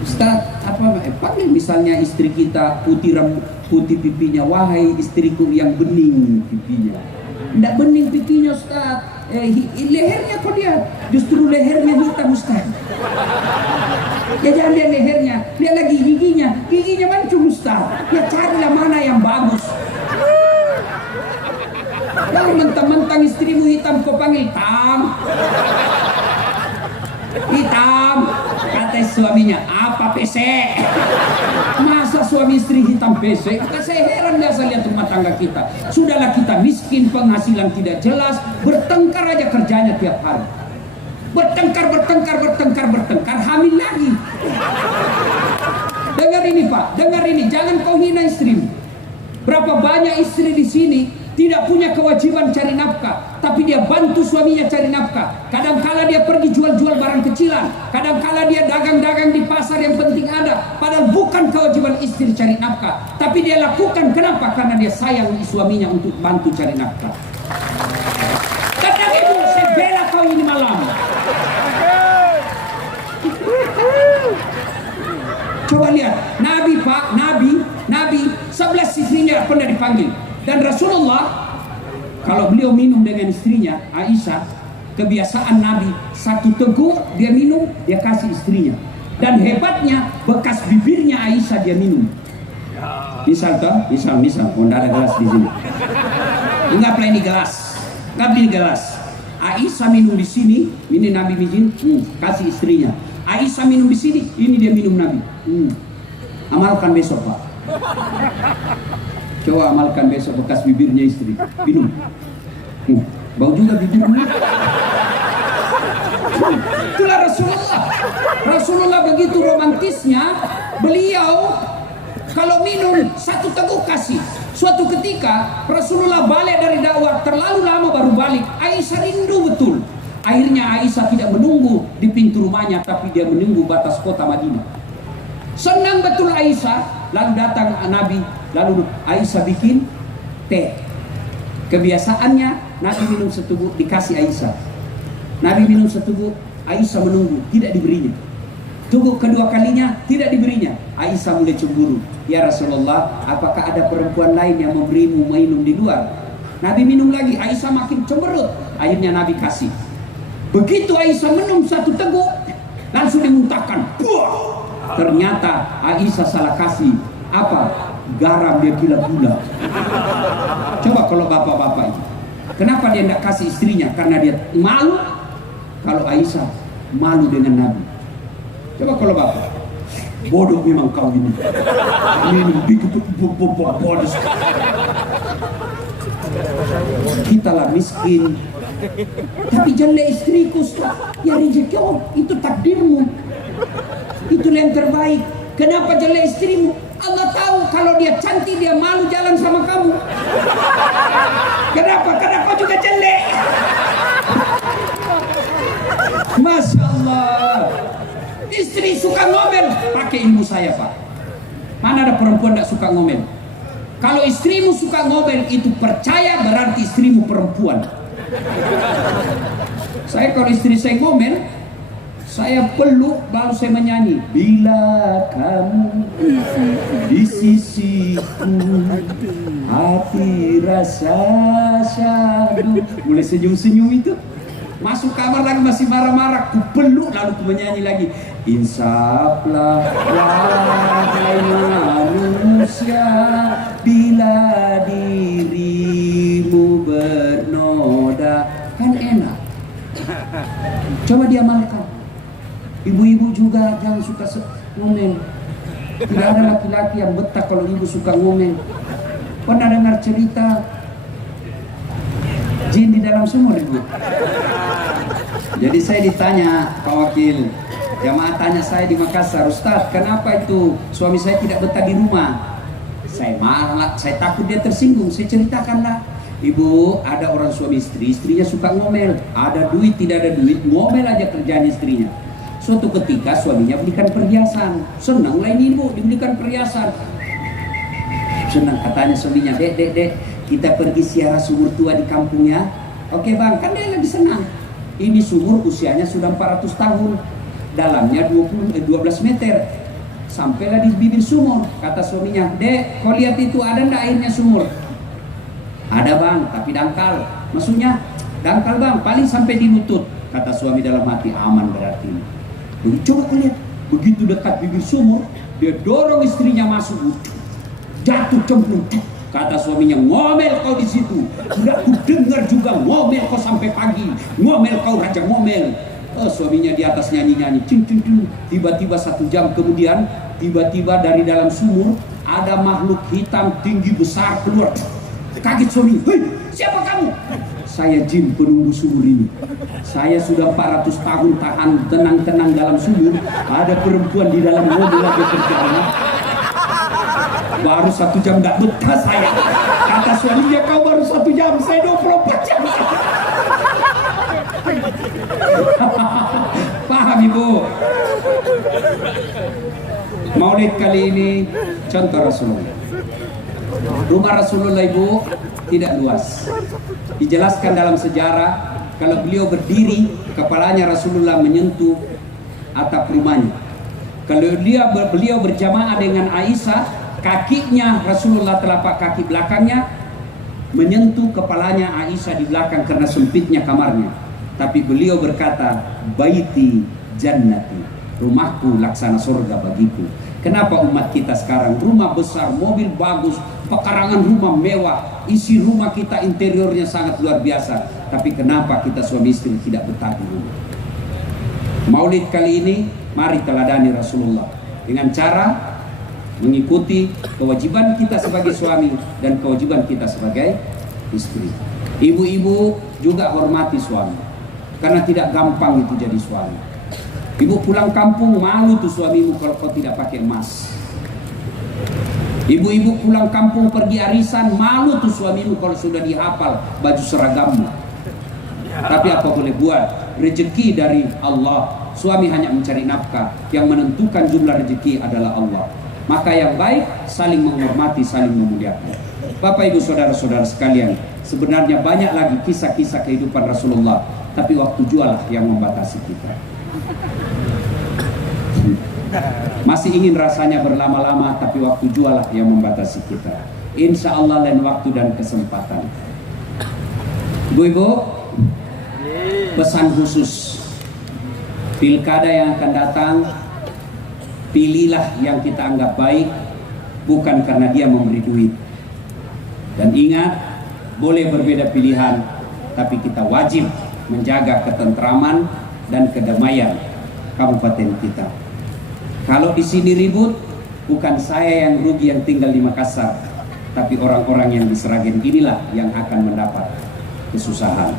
Ustaz, apa? Panggil misalnya istri kita putih pipinya, wahai istriku yang bening pipinya. Tidak bening pipinya Ustaz, lehernya kok dia justru lehernya hitam Ustaz. Ya jangan lihat lehernya, lihat lagi giginya mancung Ustaz. Ya carilah mana yang bagus. Jangan mentang-mentang istrimu hitam kau panggil hitam. Kata suaminya, apa pesek? Masa suami istri hitam pesek? Saya heran biasa lihat rumah tangga kita. Sudahlah kita miskin, penghasilan tidak jelas, bertengkar aja kerjanya tiap hari. Bertengkar, hamil lagi. Dengar ini Pak, dengar ini, jangan kau hina istrimu. Berapa banyak istri di sini tidak punya kewajiban cari nafkah, tapi dia bantu suaminya cari nafkah. Kadangkala dia pergi jual-jual barang kecilan, kadangkala dia dagang-dagang di pasar yang penting ada, padahal bukan kewajiban istri cari nafkah, tapi dia lakukan. Kenapa? Karena dia sayang suaminya untuk bantu cari nafkah. Kata ibu, saya bela kau ini malam. Coba lihat, Nabi Pak, Nabi 11 istrinya pernah dipanggil. Dan Rasulullah kalau beliau minum dengan istrinya Aisyah, kebiasaan Nabi satu teguk dia minum, dia kasih istrinya. Dan hebatnya bekas bibirnya Aisyah dia minum. Misal toh, misal, oh, ada gelas di sini. Enggaklah ini gelas, enggak beli gelas. Aisyah minum di sini, ini Nabi izin, kasih istrinya. Aisyah minum di sini, ini dia minum Nabi. Amalkan besok Pak. Coba amalkan besok bekas bibirnya istri, minum. Bau juga bibirmu. Itulah Rasulullah. Rasulullah begitu romantisnya, beliau kalau minum satu teguk kasih. Suatu ketika Rasulullah balik dari dakwah, terlalu lama baru balik. Aisyah rindu betul. Akhirnya Aisyah tidak menunggu di pintu rumahnya, tapi dia menunggu batas kota Madinah. Senang betul Aisyah. Lalu datang Nabi, lalu Aisyah bikin teh. Kebiasaannya Nabi minum seteguk dikasih Aisyah. Nabi minum seteguk, Aisyah menunggu, tidak diberinya. Teguk kedua kalinya tidak diberinya. Aisyah mulai cemburu. Ya Rasulullah, apakah ada perempuan lain yang memberimu minum di luar? Nabi minum lagi, Aisyah makin cemberut. Akhirnya Nabi kasih. Begitu Aisyah minum satu teguk, langsung dimuntahkan. Buah! Ternyata Aisyah salah kasih apa? Garam, dia gila gula. Coba kalau bapak-bapak ini, kenapa dia tidak kasih istrinya? Karena dia malu. Kalau Aisyah malu dengan Nabi. Coba kalau bapak, bodoh memang kau ini. Minum begitu bodoh. Kita lah miskin, tapi jelek istriku, ya rezeki, oh, itu takdirmu. Itu yang terbaik. Kenapa jelek istrimu? Allah tahu kalau dia cantik dia malu jalan sama kamu. Kenapa? Karena kau juga jelek. Masya Allah. Istri suka ngomel, pakai ibu saya Pak. Mana ada perempuan tidak suka ngomel? Kalau istrimu suka ngomel, itu percaya berarti istrimu perempuan. Saya kalau istri saya ngomel, saya peluk baru saya menyanyi. Bila kamu di sisiku, hati rasa syahdu. Mulai senyum-senyum itu. Masuk kamar lagi masih marah-marah. Ku peluk lalu ku menyanyi lagi. Insaflah wahai manusia, bila dirimu bernoda. Kan enak. Coba diamalkan. Ibu-ibu juga jangan suka ngomel. Tidak ada laki-laki yang betah kalau ibu suka ngomel. Pernah dengar cerita jin di dalam sumur ibu? Jadi saya ditanya, Pak Wakil, jamaah tanya saya di Makassar, Ustaz, kenapa itu suami saya tidak betah di rumah? Saya marah, saya takut dia tersinggung. Saya ceritakanlah, Ibu, ada orang suami istri, istrinya suka ngomel. Ada duit, tidak ada duit, ngomel aja kerjaan istrinya. Suatu ketika suaminya belikan perhiasan. Senanglah ini ibu, dibelikan perhiasan. Senang, katanya suaminya, dek, kita pergi ziarah sumur tua di kampungnya. Oke bang, kan dia lagi senang. Ini sumur usianya sudah 400 tahun. Dalamnya 12 meter. Sampailah di bibir sumur. Kata suaminya, dek, kau lihat itu ada ndak airnya sumur? Ada bang, tapi dangkal. Maksudnya, dangkal bang, paling sampai di lutut. Kata suami dalam hati, aman berarti. Coba kau lihat, begitu dekat bibir sumur, dia dorong istrinya masuk. Jatuh cemplung. Kata suaminya, ngomel kau di situ. Udah ku dengar juga ngomel kau sampai pagi. Ngomel kau raja ngomel. Suaminya di atas nyanyi-nyanyi. Tiba-tiba 1 jam kemudian, tiba-tiba dari dalam sumur ada makhluk hitam tinggi besar keluar. Kaget suami. Hei, siapa kamu? Saya jin penunggu sumur ini. Saya sudah 400 tahun tahan tenang-tenang dalam sumur. Ada perempuan di dalam mobil lagi berjalan. Baru 1 jam gak betah saya. Kata suaminya, kau baru 1 jam, saya 24 jam. Paham ibu? Maulid kali ini contoh Rasulullah. Rumah Rasulullah ibu tidak luas. Dijelaskan dalam sejarah, kalau beliau berdiri, kepalanya Rasulullah menyentuh atap rumahnya. Kalau beliau berjamaah dengan Aisyah, kakinya Rasulullah, telapak kaki belakangnya menyentuh kepalanya Aisyah di belakang karena sempitnya kamarnya. Tapi beliau berkata, baiti jannati, rumahku laksana surga bagiku. Kenapa umat kita sekarang rumah besar, mobil bagus, pekarangan rumah mewah, isi rumah kita interiornya sangat luar biasa, tapi kenapa kita suami istri tidak betah di rumah? Maulid kali ini mari teladani Rasulullah dengan cara mengikuti kewajiban kita sebagai suami dan kewajiban kita sebagai istri. Ibu-ibu juga hormati suami, karena tidak gampang itu jadi suami. Ibu pulang kampung malu tuh suamimu kalau kau tidak pakai emas. Ibu-ibu pulang kampung pergi arisan malu tuh suamimu kalau sudah dihafal baju seragammu. Tapi apa boleh buat, rezeki dari Allah. Suami hanya mencari nafkah, yang menentukan jumlah rezeki adalah Allah. Maka yang baik saling menghormati, saling memuliakan. Bapak ibu saudara-saudara sekalian, sebenarnya banyak lagi kisah-kisah kehidupan Rasulullah, tapi waktu jualah yang membatasi kita. Masih ingin rasanya berlama-lama, tapi waktu jualah yang membatasi kita. Insya Allah lain waktu dan kesempatan. Ibu-ibu, pesan khusus pilkada yang akan datang, pilihlah yang kita anggap baik, bukan karena dia memberi duit. Dan ingat, boleh berbeda pilihan, tapi kita wajib menjaga ketentraman dan kedamaian kabupaten kita. Kalau di sini ribut, bukan saya yang rugi yang tinggal di Makassar, tapi orang-orang yang di Sragen inilah yang akan mendapat kesusahan.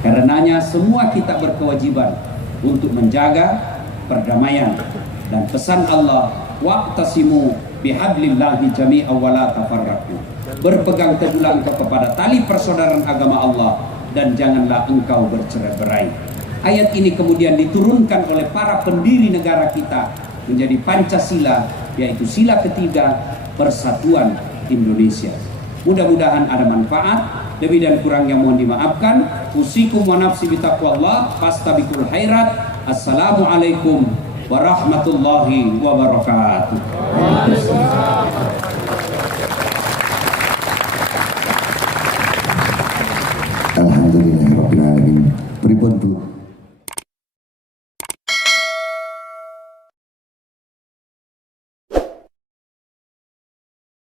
Karenanya semua kita berkewajiban untuk menjaga perdamaian dan pesan Allah, waqtasimu bihablillahi jami'an wa la tafarraqu. Berpegang teguhlah engkau kepada tali persaudaraan agama Allah dan janganlah engkau bercerai-berai. Ayat ini kemudian diturunkan oleh para pendiri negara kita menjadi Pancasila, yaitu sila ketiga persatuan Indonesia. Mudah-mudahan ada manfaat. Lebih dan kurangnya mohon dimaafkan. Usikum wa nafsi bitaqwallah fastabiqul khairat. Assalamualaikum warahmatullahi wabarakatuh.